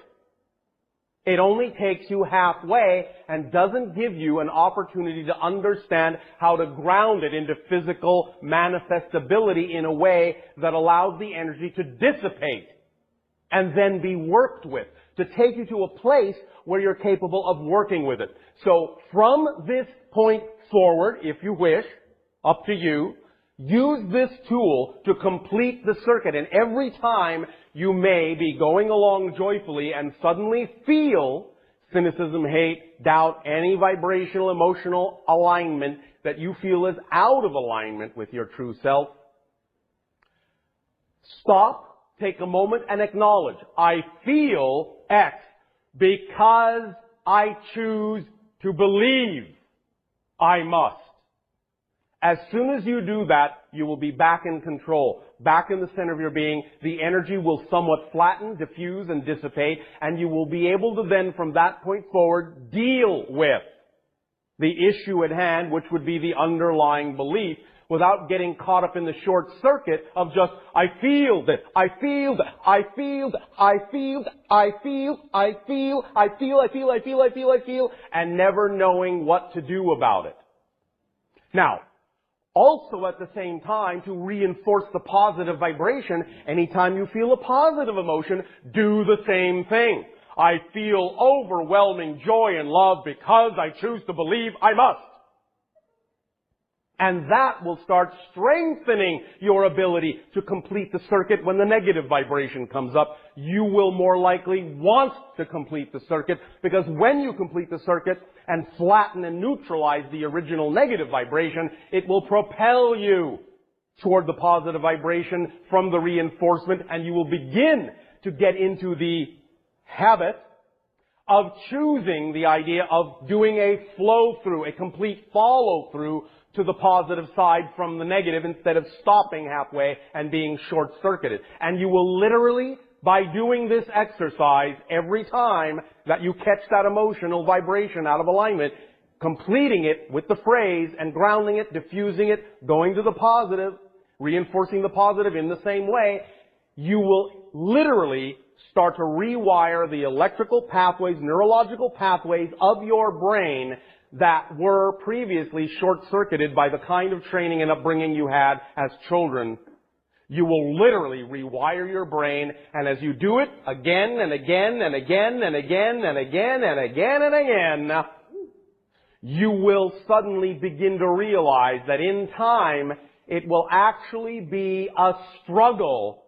It only takes you halfway and doesn't give you an opportunity to understand how to ground it into physical manifestability in a way that allows the energy to dissipate and then be worked with, to take you to a place where you're capable of working with it. So from this point forward, if you wish, up to you, use this tool to complete the circuit. And every time you may be going along joyfully and suddenly feel cynicism, hate, doubt, any vibrational, emotional alignment that you feel is out of alignment with your true self, stop, take a moment and acknowledge, I feel X because I choose to believe I must. As soon as you do that, you will be back in control, back in the center of your being. The energy will somewhat flatten, diffuse, and dissipate, and you will be able to then, from that point forward, deal with the issue at hand, which would be the underlying belief, without getting caught up in the short circuit of just, I feel that, I feel that, I feel that, I feel that, I feel, I feel, I feel, I feel, I feel, I feel, I feel, and never knowing what to do about it. Now, also at the same time, to reinforce the positive vibration, anytime you feel a positive emotion, do the same thing. I feel overwhelming joy and love because I choose to believe I must. And that will start strengthening your ability to complete the circuit when the negative vibration comes up. You will more likely want to complete the circuit, because when you complete the circuit and flatten and neutralize the original negative vibration, it will propel you toward the positive vibration from the reinforcement, and you will begin to get into the habit of choosing the idea of doing a flow-through, a complete follow-through to the positive side from the negative instead of stopping halfway and being short-circuited. And you will literally, by doing this exercise every time that you catch that emotional vibration out of alignment, completing it with the phrase and grounding it, diffusing it, going to the positive, reinforcing the positive in the same way, you will literally start to rewire the electrical pathways, neurological pathways of your brain that were previously short-circuited by the kind of training and upbringing you had as children. You will literally rewire your brain, and as you do it again and again and again and again and again and again and again, you will suddenly begin to realize that in time, it will actually be a struggle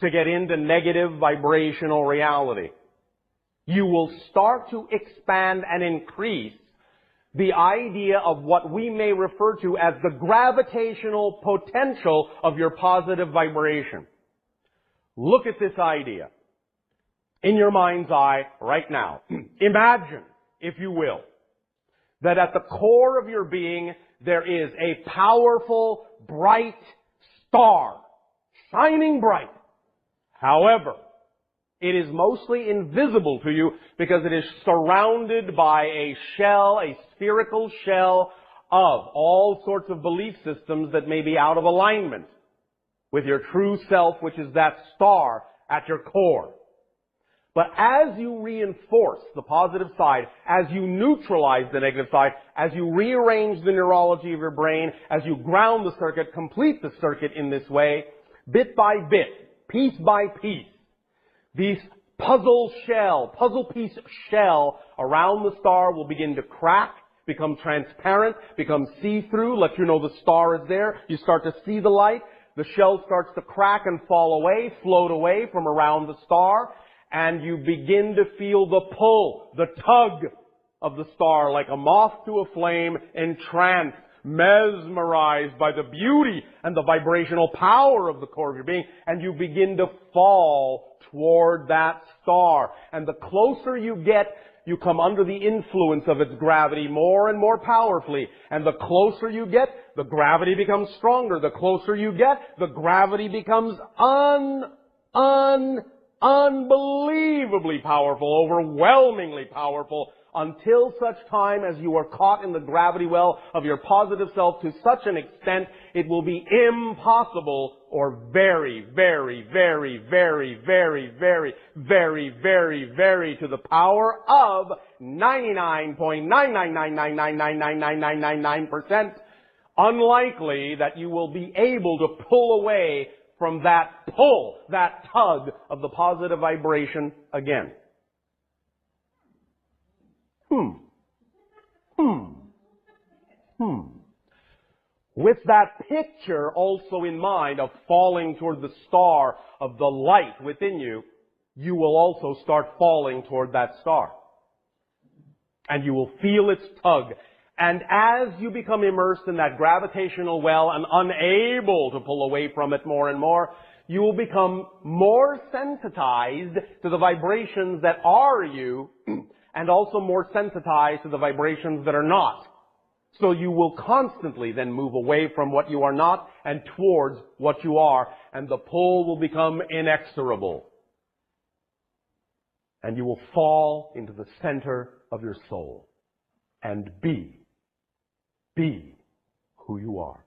to get into negative vibrational reality. You will start to expand and increase the idea of what we may refer to as the gravitational potential of your positive vibration. Look at this idea in your mind's eye right now. Imagine, if you will, that at the core of your being there is a powerful, bright star, shining bright. However, it is mostly invisible to you because it is surrounded by a shell, a spherical shell of all sorts of belief systems that may be out of alignment with your true self, which is that star at your core. But as you reinforce the positive side, as you neutralize the negative side, as you rearrange the neurology of your brain, as you ground the circuit, complete the circuit in this way, bit by bit, piece by piece, these puzzle piece shell around the star will begin to crack, become transparent, become see-through, let you know the star is there. You start to see the light. The shell starts to crack and fall away, float away from around the star, and you begin to feel the pull, the tug of the star like a moth to a flame, entranced, mesmerized by the beauty and the vibrational power of the core of your being, and you begin to fall toward that star. And the closer you get, you come under the influence of its gravity more and more powerfully. And the closer you get, the gravity becomes stronger. The closer you get, the gravity becomes unbelievably powerful, overwhelmingly powerful, until such time as you are caught in the gravity well of your positive self to such an extent it will be impossible or very, very, very, very, very, very, very, very, very to the power of 99.999999999% unlikely that you will be able to pull away from that pull, that tug of the positive vibration again. With that picture also in mind of falling toward the star of the light within you, you will also start falling toward that star. And you will feel its tug. And as you become immersed in that gravitational well and unable to pull away from it more and more, you will become more sensitized to the vibrations that are you, and also more sensitized to the vibrations that are not. So you will constantly then move away from what you are not and towards what you are, and the pull will become inexorable. And you will fall into the center of your soul and be who you are.